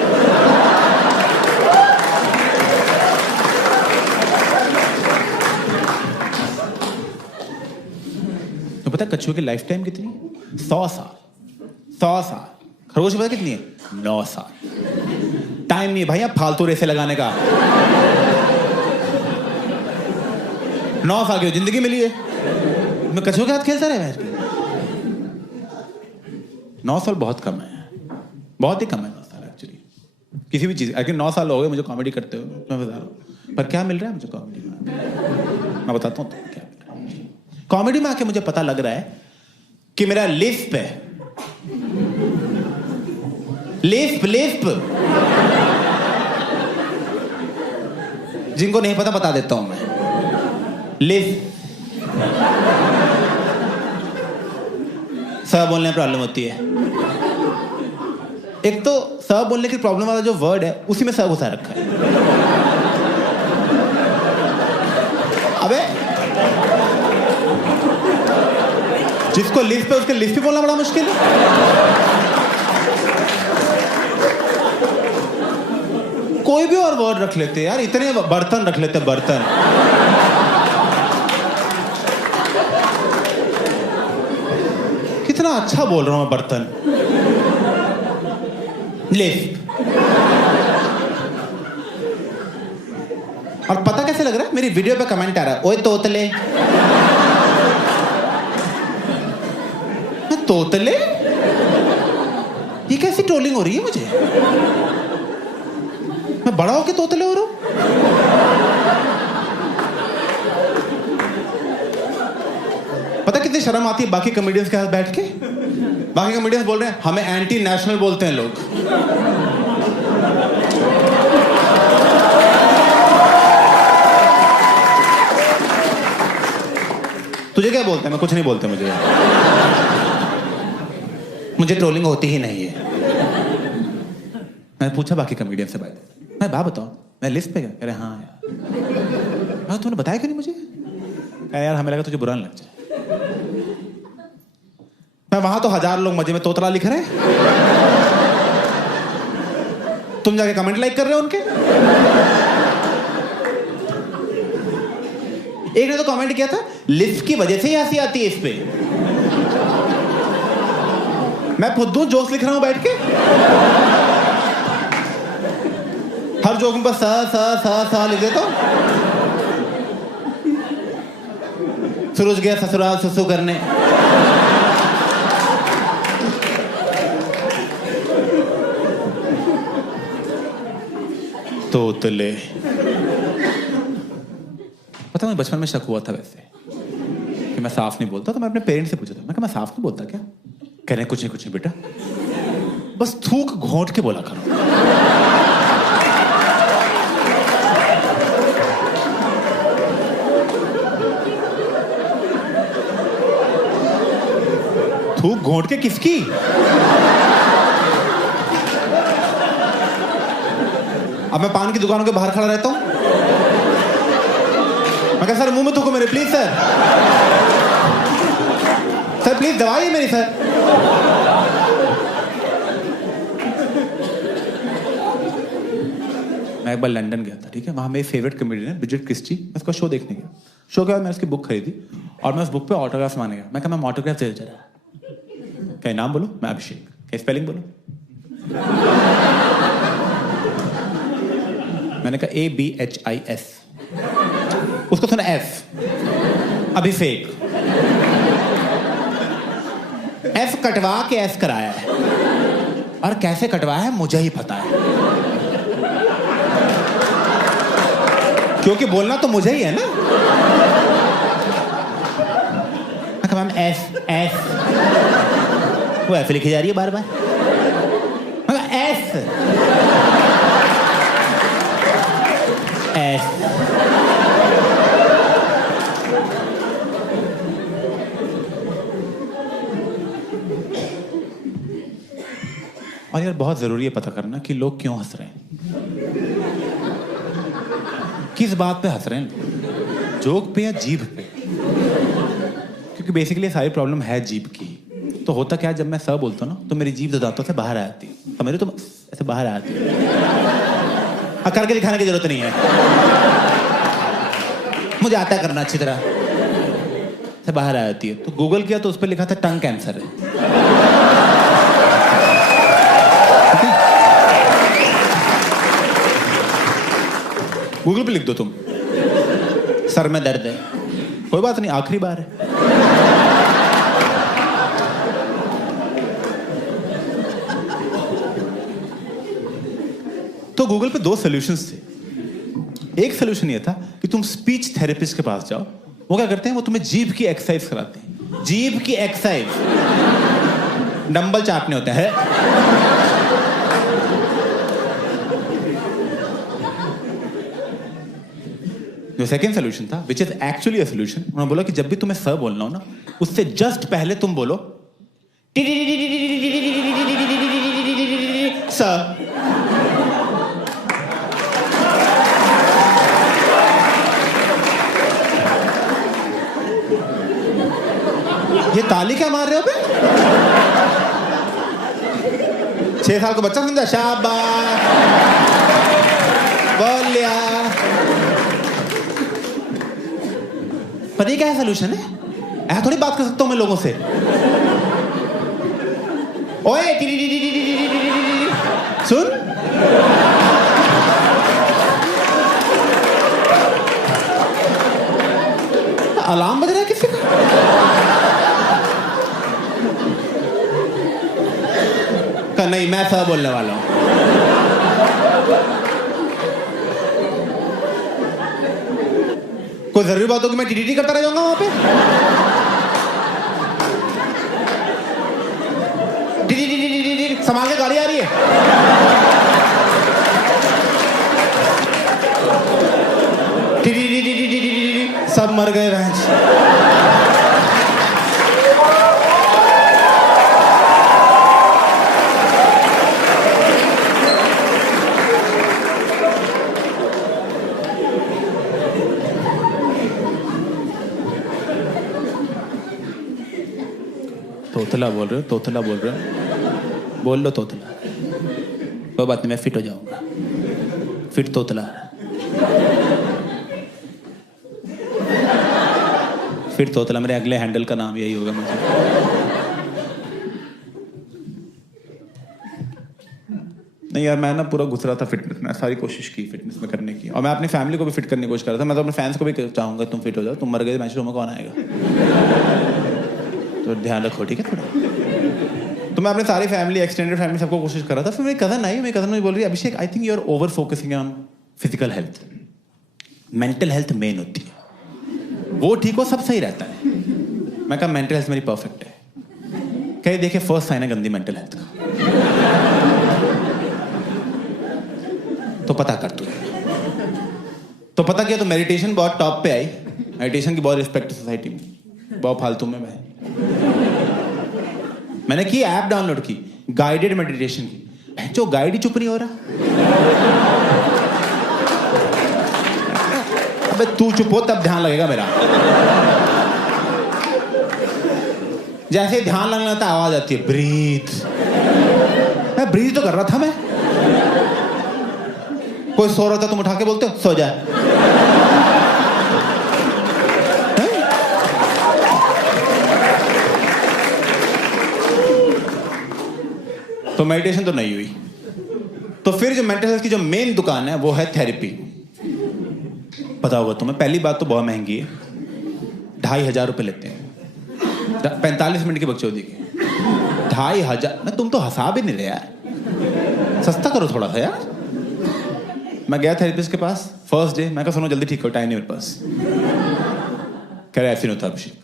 तो पता है कछुए की लाइफ टाइम कितनी? 100 साल। 100 साल। खरगोश पता कितनी है? 9 साल। टाइम नहीं भाई आप फालतू रेसे लगाने का। 9 साल की जिंदगी मिली है, मैं कछुए के साथ खेलता रहा बैठ के। 9 साल बहुत कम है, बहुत ही कम है 9 साल एक्चुअली किसी भी चीज। अगर 9 साल हो गए मुझे कॉमेडी करते हो, मैं बता रहा हूँ, पर क्या मिल रहा है मुझे कॉमेडी में? मैं बताता हूँ तो क्या मिल रहा है। कॉमेडी में आके मुझे पता लग रहा है कि मेरा लिस्प है। लिस्प लिस्प जिनको नहीं पता बता देता हूं मैं। लिस्प स बोलने में प्रॉब्लम होती है। एक तो स बोलने की प्रॉब्लम वाला जो वर्ड है उसी में स घुसा रखा है। अबे जिसको लिस्ट पे उसके लिस्ट भी बोलना बड़ा मुश्किल है। कोई भी और वर्ड रख लेते यार, इतने बर्तन रख लेते बर्तन। कितना अच्छा बोल रहा हूं मैं बर्तन। लिस्ट। और पता कैसे लग रहा है? मेरी वीडियो पे कमेंट आ रहा है, ओए तोतले। तोतले? ये कैसी ट्रोलिंग हो रही है मुझे? मैं बड़ा होके तोतले हो रहा हूं? पता कितनी शर्म आती है बाकी कॉमेडियंस के साथ बैठ के? बाकी कॉमेडियंस बोल रहे हैं हमें एंटी नेशनल बोलते हैं लोग। तुझे क्या बोलते हैं? मैं कुछ नहीं बोलते मुझे ट्रोलिंग होती ही नहीं है। मैं पूछा बाकी कॉमेडियन से, भाई मैं बात बताऊं मैं लिस्ट पे गया, कह रहे हाँ यार। तूने बताया क्यों नहीं मुझे? यार हमें लगा तुझे बुरा नहीं लग जाए। मैं वहां तो 1000 लोग मजे में तोतला लिख रहे हैं, तुम जाके कमेंट लाइक कर रहे हो उनके। एक ने तो कमेंट किया था लिस्ट की वजह से ही हंसी आती है इस पे। मैं खुद जोक्स लिख रहा हूं बैठ के, हर जोक में बस सा लिख देता हूं। सूरज गया ससुराल सुसु करने। तोतले। पता मैं बचपन में शक हुआ था वैसे कि मैं साफ नहीं बोलता, तो मैं अपने पेरेंट्स से पूछा था, मैं कहा मैं साफ नहीं बोलता क्या? कह रहे कुछ नहीं बेटा, बस थूक घोंट के बोला करो। थूक घोंट के किसकी? अब मैं पान की दुकानों के बाहर खड़ा रहता हूं, मैं कहा सर मुंह में थूको मेरे, प्लीज सर, सर प्लीज दवाई है मेरी सर। मैं एक बार लंदन गया था, ठीक है, वहां मेरी फेवरेट कॉमेडियन है ब्रिजेट क्रिस्टी, मैं उसका शो देखने गया। शो के बाद मैं उसकी बुक खरीदी और मैं उस बुक पे ऑटोग्राफ मांगने गया। मैं कहा मैम ऑटोग्राफ दे दो जरा। क्या नाम बोलो? मैं अभिषेक। क्या स्पेलिंग बोलो? मैंने कहा ABHIS। उसको सुना F, अभिषेक। F कटवा के S कराया है, और कैसे कटवाया है मुझे ही पता है, क्योंकि बोलना तो मुझे ही है ना। मैम S वो F लिखी जा रही है बार बार। S और यार बहुत जरूरी है पता करना कि लोग क्यों हंस रहे हैं, किस बात पे हंस रहे हैं, जोक पे या जीभ पे। क्योंकि बेसिकली सारी प्रॉब्लम है जीभ की। तो होता क्या है, जब मैं स बोलता हूँ ना तो मेरी जीभ दांतों से बाहर आ जाती है, समझ रहे हो, तो ऐसे बाहर आ जाती है। करके दिखाने की जरूरत नहीं है, मुझे आता है करना अच्छी तरह से, बाहर आ जाती है। तो गूगल किया तो उस पर लिखा था टंग कैंसर है। गूगल पे लिख दो तुम सर में दर्द है, कोई बात नहीं, आखिरी बार है। तो गूगल पे 2 सॉल्यूशंस थे। एक सॉल्यूशन ये था कि तुम स्पीच थेरेपिस्ट के पास जाओ। वो क्या करते हैं, वो तुम्हें जीभ की एक्सरसाइज कराते हैं। जीभ की एक्सरसाइज, डंबल चाटने होते हैं। जो सेकंड सॉल्यूशन था, which is actually a solution, उन्होंने बोला कि जब भी तुम्हें स बोलना हो ना, उससे जस्ट पहले तुम बोलो स। ये ताली क्या मार रहे हो बे? 6 साल का बच्चा समझा, शाबाश बोल लिया। पर ये क्या है सॉल्यूशन है? ऐसा थोड़ी बात कर सकता हूं मैं लोगों से। ओए सुन, अलार्म बज रहा है किसी का? नहीं, मैं सब बोलने वाला हूं। कोई जरूरी बात हो कि मैं टीटीटी करता रह जाऊंगा वहां पे? टीटीटी संभाल के, गाड़ी आ रही है। टीटीटी सब मर गए भैंस। तोतला बोल रहे हो, तोतला बोल रहे हो, बोल लो तोतला, कोई बात नहीं, मैं फिट हो जाऊंगा। फिट तोतला, फिट तोतला, मेरे अगले हैंडल का नाम यही होगा मुझे। नहीं यार, मैं ना पूरा घुस रहा था फिटनेस में, सारी कोशिश की फिटनेस में करने की, और मैं अपनी फैमिली को भी फिट करने की कोशिश कर रहा था। मैं तो अपने फैंस को भी चाहूंगा तुम फिट हो जाओ, तुम मर गए मैच शो में कौन आएगा? तो ध्यान रखो, ठीक है थोड़ा। तो मैं अपने सारी फैमिली, एक्सटेंडेड फैमिली, सबको कोशिश कर रहा था। फिर मेरी कज़न आई, मेरी कज़न मुझे बोल रही है, Abhishek I think you are over focusing on physical health, mental health main होती है, वो ठीक हो सब सही रहता है। मैं कहा मेंटल हेल्थ मेरी परफेक्ट है, कहे देखे फर्स्ट साइन है गंदी मेंटल हेल्थ का, तो पता कर तू। तो पता किया तो मेडिटेशन बहुत टॉप पे आई। मेडिटेशन की बहुत रिस्पेक्ट सोसाइटी में, बहुत फालतू में मैंने की ऐप डाउनलोड की गाइडेड मेडिटेशन की, जो गाइड ही चुप नहीं हो रहा। अबे तू चुप हो तब ध्यान लगेगा मेरा। जैसे ही ध्यान लगना था आवाज आती है ब्रीथ। मैं ब्रीथ तो कर रहा था मैं। कोई सो रहा था तुम उठा के बोलते हो सो जा। तो मेडिटेशन तो नहीं हुई। तो फिर जो मेंटल हेल्थ की जो मेन दुकान है वो है थेरेपी। पता होगा तुम्हें, पहली बात तो बहुत महंगी है, 2,500 रुपए लेते हैं 45 मिनट की बकचोदी की। 2,500 मैं, तुम तो हंसा भी नहीं रहे यार, सस्ता करो थोड़ा सा यार। मैं गया थेरेपिस्ट के पास फर्स्ट डे, मैं कहा सुनो जल्दी ठीक हो, टाइम नहीं मेरे पास। कह रहा ऐसे नहीं होता अभिषेक,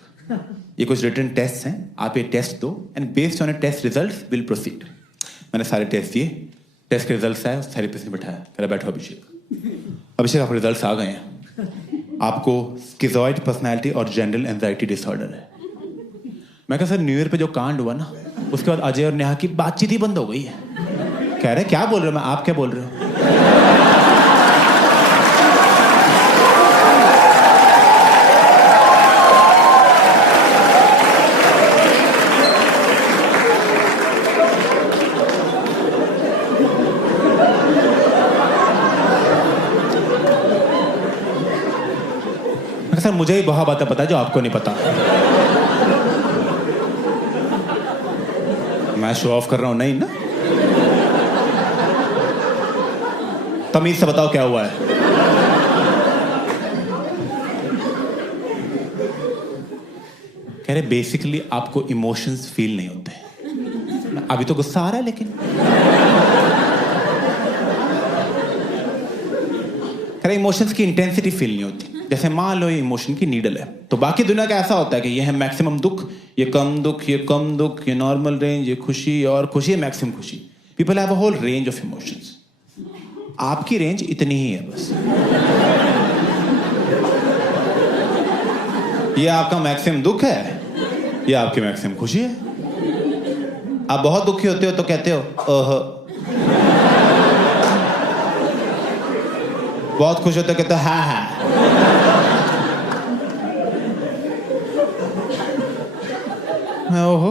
ये कुछ रिटन टेस्ट हैं, आप ये टेस्ट दो and based on test results will proceed. मैंने सारे टेस्ट दिए, टेस्ट के रिजल्ट्स आए, थेरेपिस्ट ने बैठाया, कह रहा बैठो अभिषेक। अभिषेक आपके रिजल्ट्स आ गए हैं, आपको स्किज़ॉइड पर्सनैलिटी और जनरल एंजाइटी डिसऑर्डर है। मैं कहा सर न्यू ईयर पे जो कांड हुआ ना, उसके बाद अजय और नेहा की बातचीत ही बंद हो गई है। कह रहे क्या बोल रहे हो, मैं आप क्या बोल रहे हो। सर मुझे ही बहुत बातें पता है जो आपको नहीं पता। मैं शो ऑफ कर रहा हूं नहीं ना। तमीज से बताओ क्या हुआ है। कह रहे बेसिकली आपको इमोशंस फील नहीं होते। अभी तो गुस्सा आ रहा है लेकिन। कह रहे इमोशंस की इंटेंसिटी फील नहीं होती। जैसे मान लो ये इमोशन की नीडल है, तो बाकी दुनिया का ऐसा होता है कि ये है मैक्सिमम दुख, ये कम दुख, ये कम दुख, ये नॉर्मल रेंज, ये खुशी और खुशी, है मैक्सिमम खुशी। People have a whole range of emotions. आपकी रेंज इतनी ही है बस। ये आपका मैक्सिमम दुख है, ये आपकी मैक्सिमम खुशी है। आप बहुत दुखी होते हो तो कहते हो ओह, बहुत खुश होते हो कहते हो हा हा। ओहो,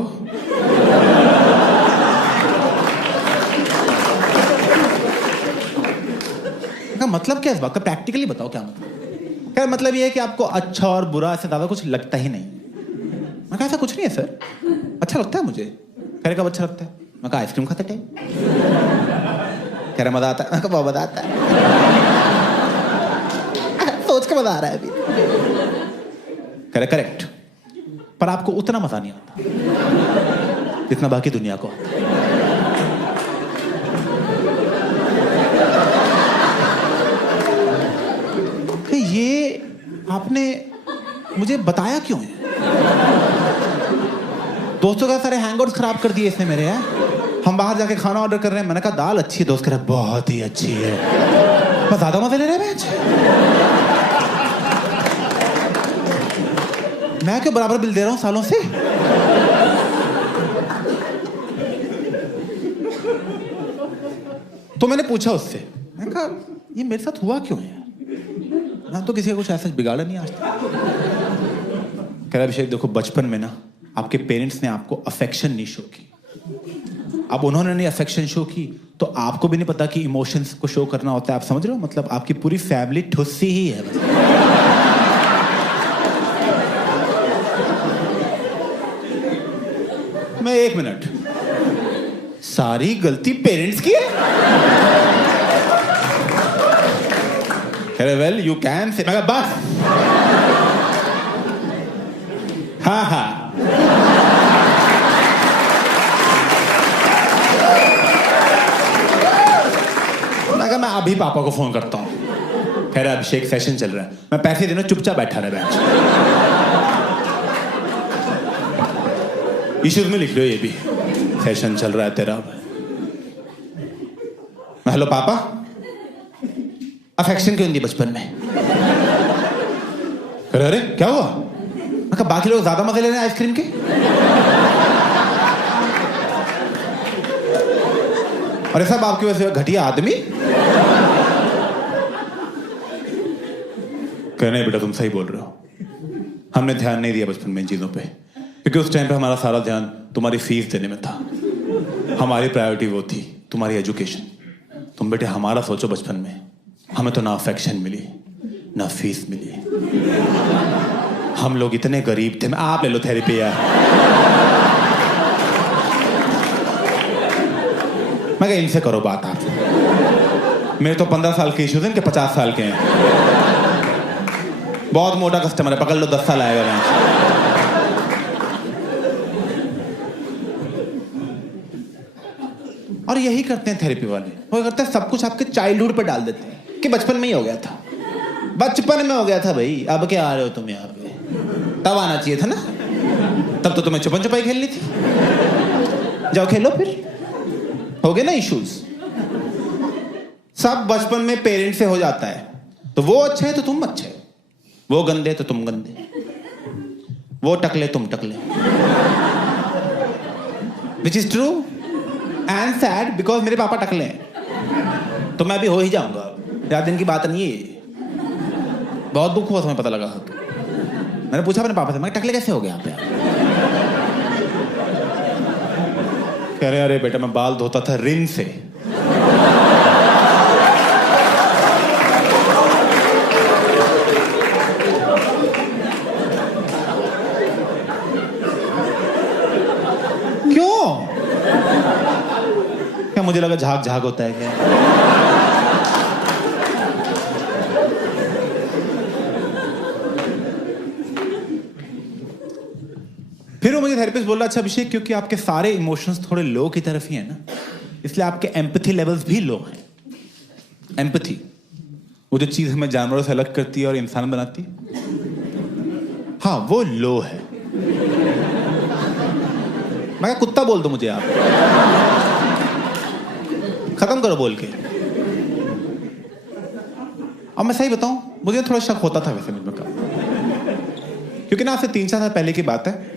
मतलब क्या है इस बात का, प्रैक्टिकली बताओ क्या मतलब। क्या मतलब ये है कि आपको अच्छा और बुरा से ज्यादा कुछ लगता ही नहीं। मैं कहा ऐसा कुछ नहीं है सर, अच्छा लगता है मुझे। कह रहे कब अच्छा लगता है, मैं कहा आइसक्रीम खाते टाइम। कह रहा मजा आता है, मैं कहा बहुत मजा आता है। सोच के मजा आ रहा है अभी। कह रहे करेक्ट, पर आपको उतना मजा नहीं आता जितना बाकी दुनिया को आता है। ये आपने मुझे बताया क्यों है। दोस्तों का सारे हैंगआउट्स खराब कर दिए इसने मेरे। है हम बाहर जाके खाना ऑर्डर कर रहे हैं, मैंने कहा दाल अच्छी है, दोस्त कह रहा बहुत ही अच्छी है। मैं ज्यादा मजे ले रहे हैं। मैं क्यों बराबर बिल दे रहा हूं सालों से। तो मैंने पूछा उससे, मैंने कहा ये मेरे साथ हुआ क्यों है, मैं तो किसी का कुछ ऐसा बिगाड़ा नहीं आज तक। कह रहा अभिषेक देखो, बचपन में ना आपके पेरेंट्स ने आपको अफेक्शन नहीं शो की। अब उन्होंने नहीं अफेक्शन शो की तो आपको भी नहीं पता कि इमोशंस को शो करना होता है। आप समझ रहे हो, मतलब आपकी पूरी फैमिली ठुस्सी ही है। मैं 1 मिनट, सारी गलती पेरेंट्स की है। वेल यू कैन से, मैं बस हाँ हाँ। मैं अभी पापा को फोन करता हूँ। कह रहा अभिषेक सेशन चल रहा है, मैं पैसे देना, चुपचाप बैठा रहा बेंच। इश्यूज में लिख लो ये भी, सेशन चल रहा है तेरा। हेलो पापा, अफेक्शन क्यों दी बचपन में? अरे क्या हुआ? मैं कहा बाकी लोग ज्यादा मजे ले रहे हैं आइसक्रीम के। अरे सब आपकी वजह से घटिया आदमी। कहने बेटा तुम सही बोल रहे हो, हमने ध्यान नहीं दिया बचपन में इन चीजों पे, क्योंकि उस टाइम पे हमारा सारा ध्यान तुम्हारी फीस देने में था। हमारी प्रायोरिटी वो थी, तुम्हारी एजुकेशन। तुम बेटे हमारा सोचो, बचपन में हमें तो ना अफेक्शन मिली ना फीस मिली। हम लोग इतने गरीब थे। आप ले लो थेरेपी यार। मैं कहा इनसे करो बात आप। मेरे तो 15 साल के इश्यूज हैं, इनके 50 साल के हैं। बहुत मोटा कस्टमर है, पकड़ लो 10 साल आएगा मैं। और यही करते हैं थेरेपी वाले, वो करते हैं सब कुछ आपके चाइल्डहुड पे डाल देते हैं कि बचपन में ही हो गया था, बचपन में हो गया था भाई, अब क्या आ रहे हो तुम यहाँ पे? तब आना चाहिए था ना, तब तो तुम्हें छुपन छुपाई खेलनी थी। जाओ खेलो फिर, हो गए ना इश्यूज। सब बचपन में पेरेंट से हो जाता है। तो वो अच्छे है तो तुम अच्छे, वो गंदे तो तुम गंदे, वो टकले तुम टकले। Which is true and sad, because मेरे पापा टकले हैं तो मैं भी हो ही जाऊंगा। ज्यादा दिन की बात नहीं है। बहुत दुख हुआ, तुम्हें पता लगा। मैंने पूछा अपने पापा से, मैं टकले कैसे हो गया आप? कह रहे अरे बेटा मैं बाल धोता था रिन से। क्यों? क्या मुझे लगा झाग झाग होता है क्या? फिर वो मुझे थेरेपिस्ट बोल रहा, अच्छा अभिषेक क्योंकि आपके सारे इमोशंस थोड़े लो की तरफ ही है ना, इसलिए आपके एम्पैथी लेवल्स भी लो हैं। एम्पैथी वो जो चीज हमें जानवरों से अलग करती है और इंसान बनाती है, हाँ वो लो है। मैं कुत्ता बोल दो मुझे आप, खत्म करो बोल के। अब मैं सही बताऊं, मुझे थोड़ा शक होता था वैसे मुझ में, क्योंकि ना आज से 3-4 साल पहले की बात है,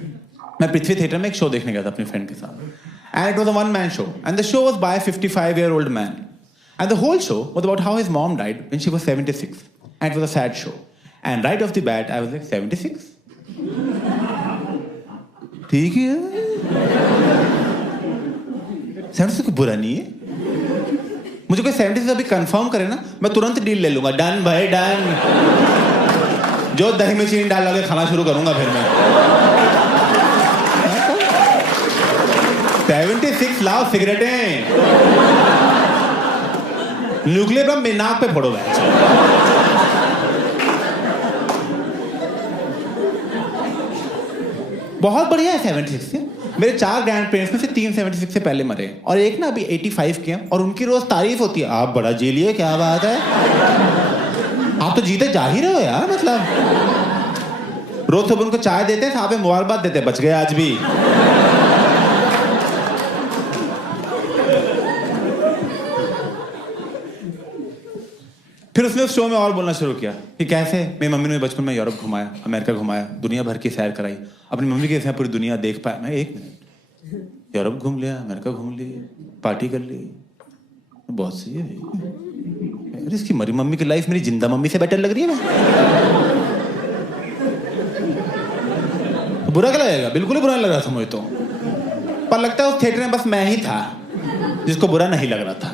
मैं पृथ्वी थिएटर में एक शो देखने गया था अपनी फ्रेंड के साथ। And it was a one man show and the show was by a 55-year-old man and the whole show was about how his mom died when she was 76 and it was a sad show and right off the bat I was like 76 ठीक है 76 कोई बुरा नहीं है। मुझे कोई 76 अभी confirm करे ना, मैं तुरंत डील ले लूंगा। डन भाई डन। जो दही में चीनी डाल के खाना शुरू करूंगा फिर मैं। 76 लाओ सिगरेटें, न्यूक्लियर बम नाक पे फोड़ो। बहुत बढ़िया है 76 से। मेरे 4 ग्रैंड पेरेंट्स में से 3 76 से पहले मरे और एक ना अभी 85 के हैं और उनकी रोज तारीफ होती है, आप बड़ा जी लिए, क्या बात है, आप तो जीते जा ही रहे हो यार। मतलब रोज सुबह उनको चाय देते हैं, साहब मुबारकबाद देते हैं, बच गए आज भी। फिर उसने उस शो में और बोलना शुरू किया कि कैसे मेरी मम्मी ने बचपन में यूरोप घुमाया, अमेरिका घुमाया, दुनिया भर की सैर कराई, अपनी मम्मी के साथ पूरी दुनिया देख पाया। मैं 1 मिनट, यूरोप घूम लिया, अमेरिका घूम ली, पार्टी कर ली, बहुत सही है। अरे इसकी मरी मम्मी की लाइफ मेरी जिंदा मम्मी से बेटर लग रही है। तो बुरा क्या लगेगा? बिल्कुल ही बुरा नहीं लग रहा था मुझे तो, पर लगता है उस थिएटर में बस मैं ही था जिसको बुरा नहीं लग रहा था,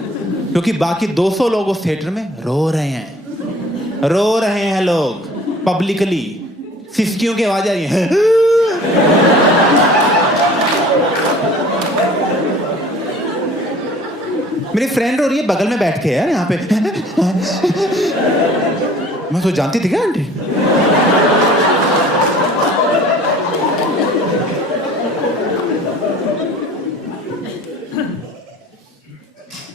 क्योंकि बाकी 200 लोग उस थिएटर में रो रहे हैं लोग पब्लिकली। सिसकियों की आवाज आ रही है। मेरी फ्रेंड रो रही है बगल में बैठ के यार यहाँ पे। मैं तो जानती थी क्या आंटी?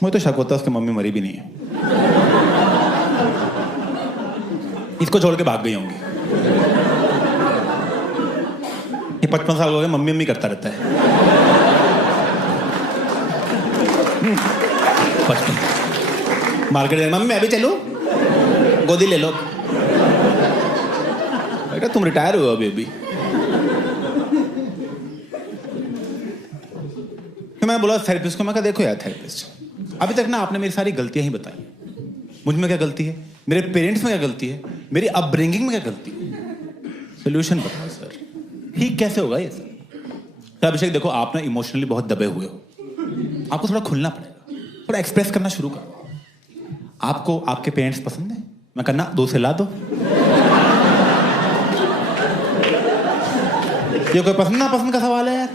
मुझे तो शक होता है उसकी मम्मी मरी भी नहीं है, इसको छोड़ के भाग गई होंगी। ये 55 साल हो गए, मम्मी मम्मी करता रहता है। 55 मार्केट में, मम्मी मैं भी चलूं, गोदी ले लो। बेटा तुम रिटायर हुए हो अभी। फिर मैं बोला थेरेपिस्ट को, मैं कहा देखो यार थेरेपिस्ट, अभी तक ना आपने मेरी सारी गलतियां ही बताई। मुझ में क्या गलती है, मेरे पेरेंट्स में क्या गलती है, मेरी अपब्रिंगिंग में क्या गलती है, सोल्यूशन बताओ सर, ठीक कैसे होगा ये सर? तो अभिषेक देखो, आप ना इमोशनली बहुत दबे हुए हो, आपको थोड़ा खुलना पड़ेगा, थोड़ा एक्सप्रेस करना शुरू करो। आपको आपके पेरेंट्स पसंद है? मैं कहना 2 से ला दो। ये कोई पसंद ना पसंद का सवाल है यार?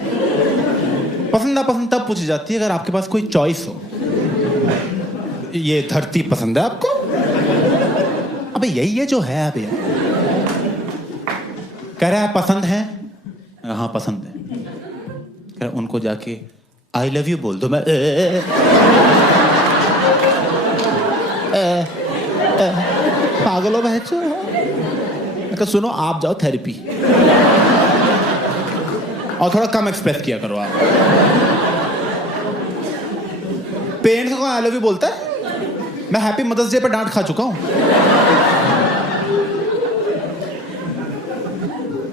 पसंद ना पसंद तब पूछी जाती है अगर आपके पास कोई चॉइस हो। ये धरती पसंद है आपको? अबे यही है जो है। अब यार कह रहा है पसंद है, हाँ पसंद है। कह रहा उनको जाके आई लव यू बोल दो। मैं पागल हो बहचो। मैं कहा सुनो, आप जाओ थेरेपी और थोड़ा कम एक्सप्रेस किया करो आप। पेरेंट्स को आई लव यू बोलता है? मैं हैप्पी मदर्स डे पर डांट खा चुका हूं।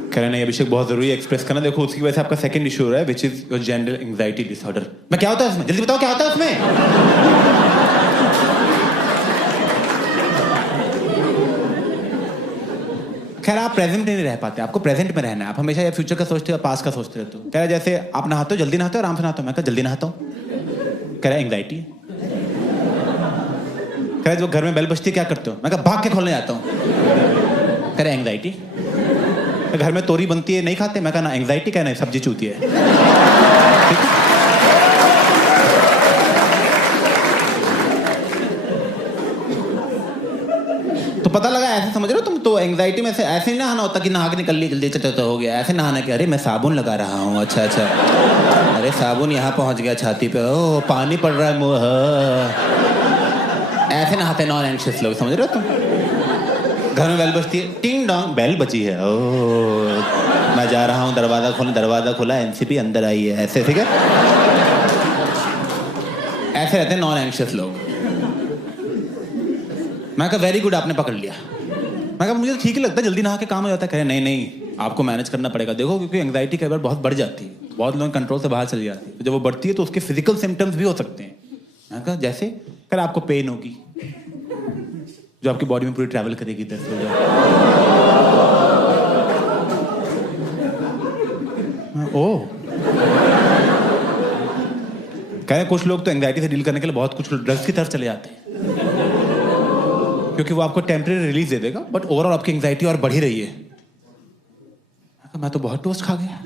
कह रहे नहीं अभिषेक, बहुत जरूरी है एक्सप्रेस करना। देखो उसकी वजह से आपका सेकंड इशू हो रहा है, which is your gender anxiety disorder. मैं क्या होता है उसमें, जल्दी बताओ क्या होता है उसमें? खैर आप प्रेजेंट नहीं रह पाते, आपको प्रेजेंट में रहना है। आप हमेशा या फ्यूचर का सोचते हो, पास्ट का सोचते रहते हो। कह रहा जैसे आप नहाते हो, जल्दी नहाते हो, आराम से नहाते हो? मैं कहा जल्दी नहाता हूँ। कह रहा एंग्जाइटी है। कह रहा जो घर में बेल बजती है क्या करते हो? मैं कहा भाग के खोलने जाता हूँ। कह रहा एंग्जाइटी। घर में तोरी बनती है नहीं खाते? मैं कहा ना एंग्जाइटी, क्या नहीं सब्जी चूती है। ठीक है? तो पता लगा, ऐसे समझ रहे हो तुम? तो एंग्जाइटी में से ऐसे ही नहाना होता कि नहा के निकल ली जल्दी, तो हो गया। ऐसे नहाना कि अरे मैं साबुन लगा रहा हूँ, अच्छा अच्छा, अरे साबुन यहाँ पहुँच गया छाती पे, ओह पानी पड़ रहा है मुँह। ऐसे नहाते नॉन एंग्शियस लोग, समझ रहे हो तुम? घर में बेल बजती है, टिंग डोंग बेल बजी है, ओह मैं जा रहा हूँ दरवाजा खुला, एनसीपी अंदर आई है, ऐसे। ठीक है? ऐसे रहते हैं नॉन एंग्शियस लोग। मैं कहा वेरी गुड, आपने पकड़ लिया। मैं कहा मुझे तो ठीक ही लगता है, जल्दी नहा के काम हो जाता है। कहे नहीं आपको मैनेज करना पड़ेगा। देखो क्योंकि एंग्जाइटी कई बार बहुत बढ़ जाती है, बहुत लोग कंट्रोल से बाहर चली जाती है। तो जब वो बढ़ती है तो उसके फिजिकल सिम्टम्स भी हो सकते हैं। मैं कहा जैसे कल आपको पेन होगी जो आपकी बॉडी में पूरी ट्रैवल करेगी, दर्द हो जाए। ओह कह रहे कुछ लोग तो एंग्जाइटी से डील करने के लिए बहुत कुछ ड्रग्स की तरफ चले जाते हैं, क्योंकि वो आपको टेम्परेरी रिलीज दे देगा, बट ओवरऑल आपकी एंग्जाइटी और बढ़ ही रही है। मैं तो बहुत टोस्ट खा गया।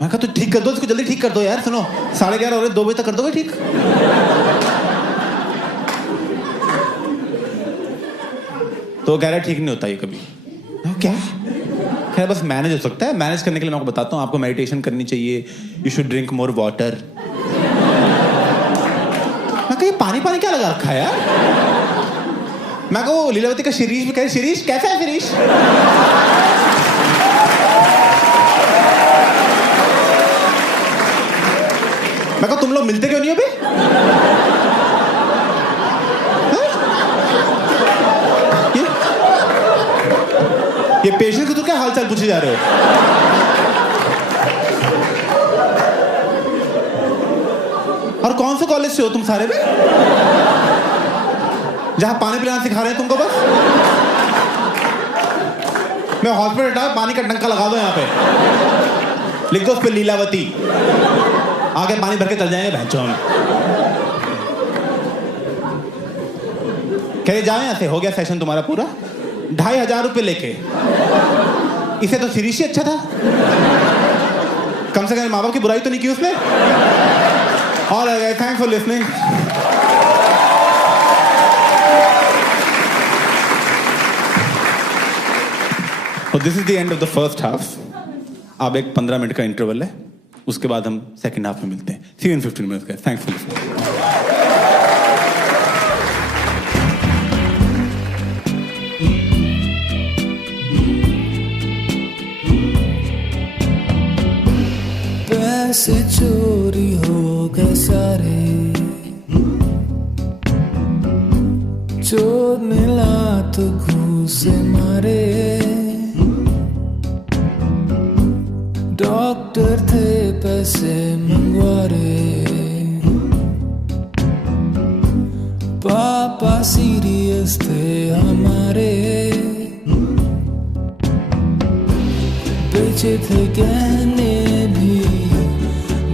मैं कहा तो ठीक कर दो इसको, जल्दी ठीक कर दो यार। सुनो 11:30 हो रहे, 2 बजे तक कर दोगे ठीक? तो कह रहा ठीक नहीं होता ये कभी। क्या? खैर बस मैनेज हो सकता है। मैनेज करने के लिए मैं आपको बताता हूँ, आपको मेडिटेशन करनी चाहिए, you should drink more water. मैं कहा पानी क्या लगा रखा है यार? मैं कहा लीलावती का शिरीष भी कहे, शिरीष कैसा है शिरीष? मैं कहा तुम लोग मिलते क्यों नहीं हो बे? ये पेशेंट को तो क्या हालचाल पूछे जा रहे हो? और कौन से कॉलेज से हो तुम सारे में, जहां पानी पिलाना सिखा रहे हैं तुमको? बस मैं हॉस्पिटल था, पानी का डंका लगा दो यहाँ पे, लिख दो उस पे लीलावती, आगे पानी भर के चल जाएंगे भैंचों में। कह जाओ यहाँ से, हो गया सेशन तुम्हारा पूरा। 2,500 रुपये लेके। इसे तो शिरीष ही अच्छा था, कम से कम माँ बाप की बुराई तो नहीं की उसने। और thanks for listening. This is the end of the first half. अब एक 15 मिनट का इंटरवल है, उसके बाद हम सेकंड हाफ में मिलते हैं। See you in 15 minutes. Thanks for listening. पैसे चोरी हो गए सारे, चोर मिला तो घूसे मारे, डॉक्टर थे पैसे मंगवारे, पापा सीरियस थे हमारे, बेचे थे गहने भी,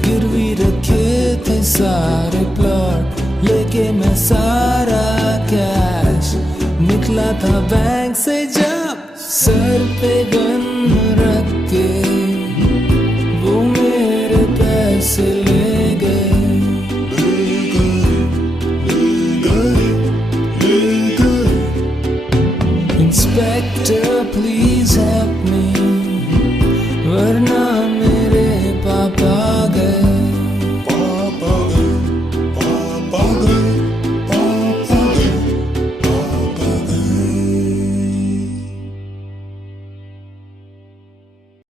गिरवी रखे थे सारे प्लॉट, लेके मैं सारा कैश निकला था बैंक से जब, सर पे गन रख के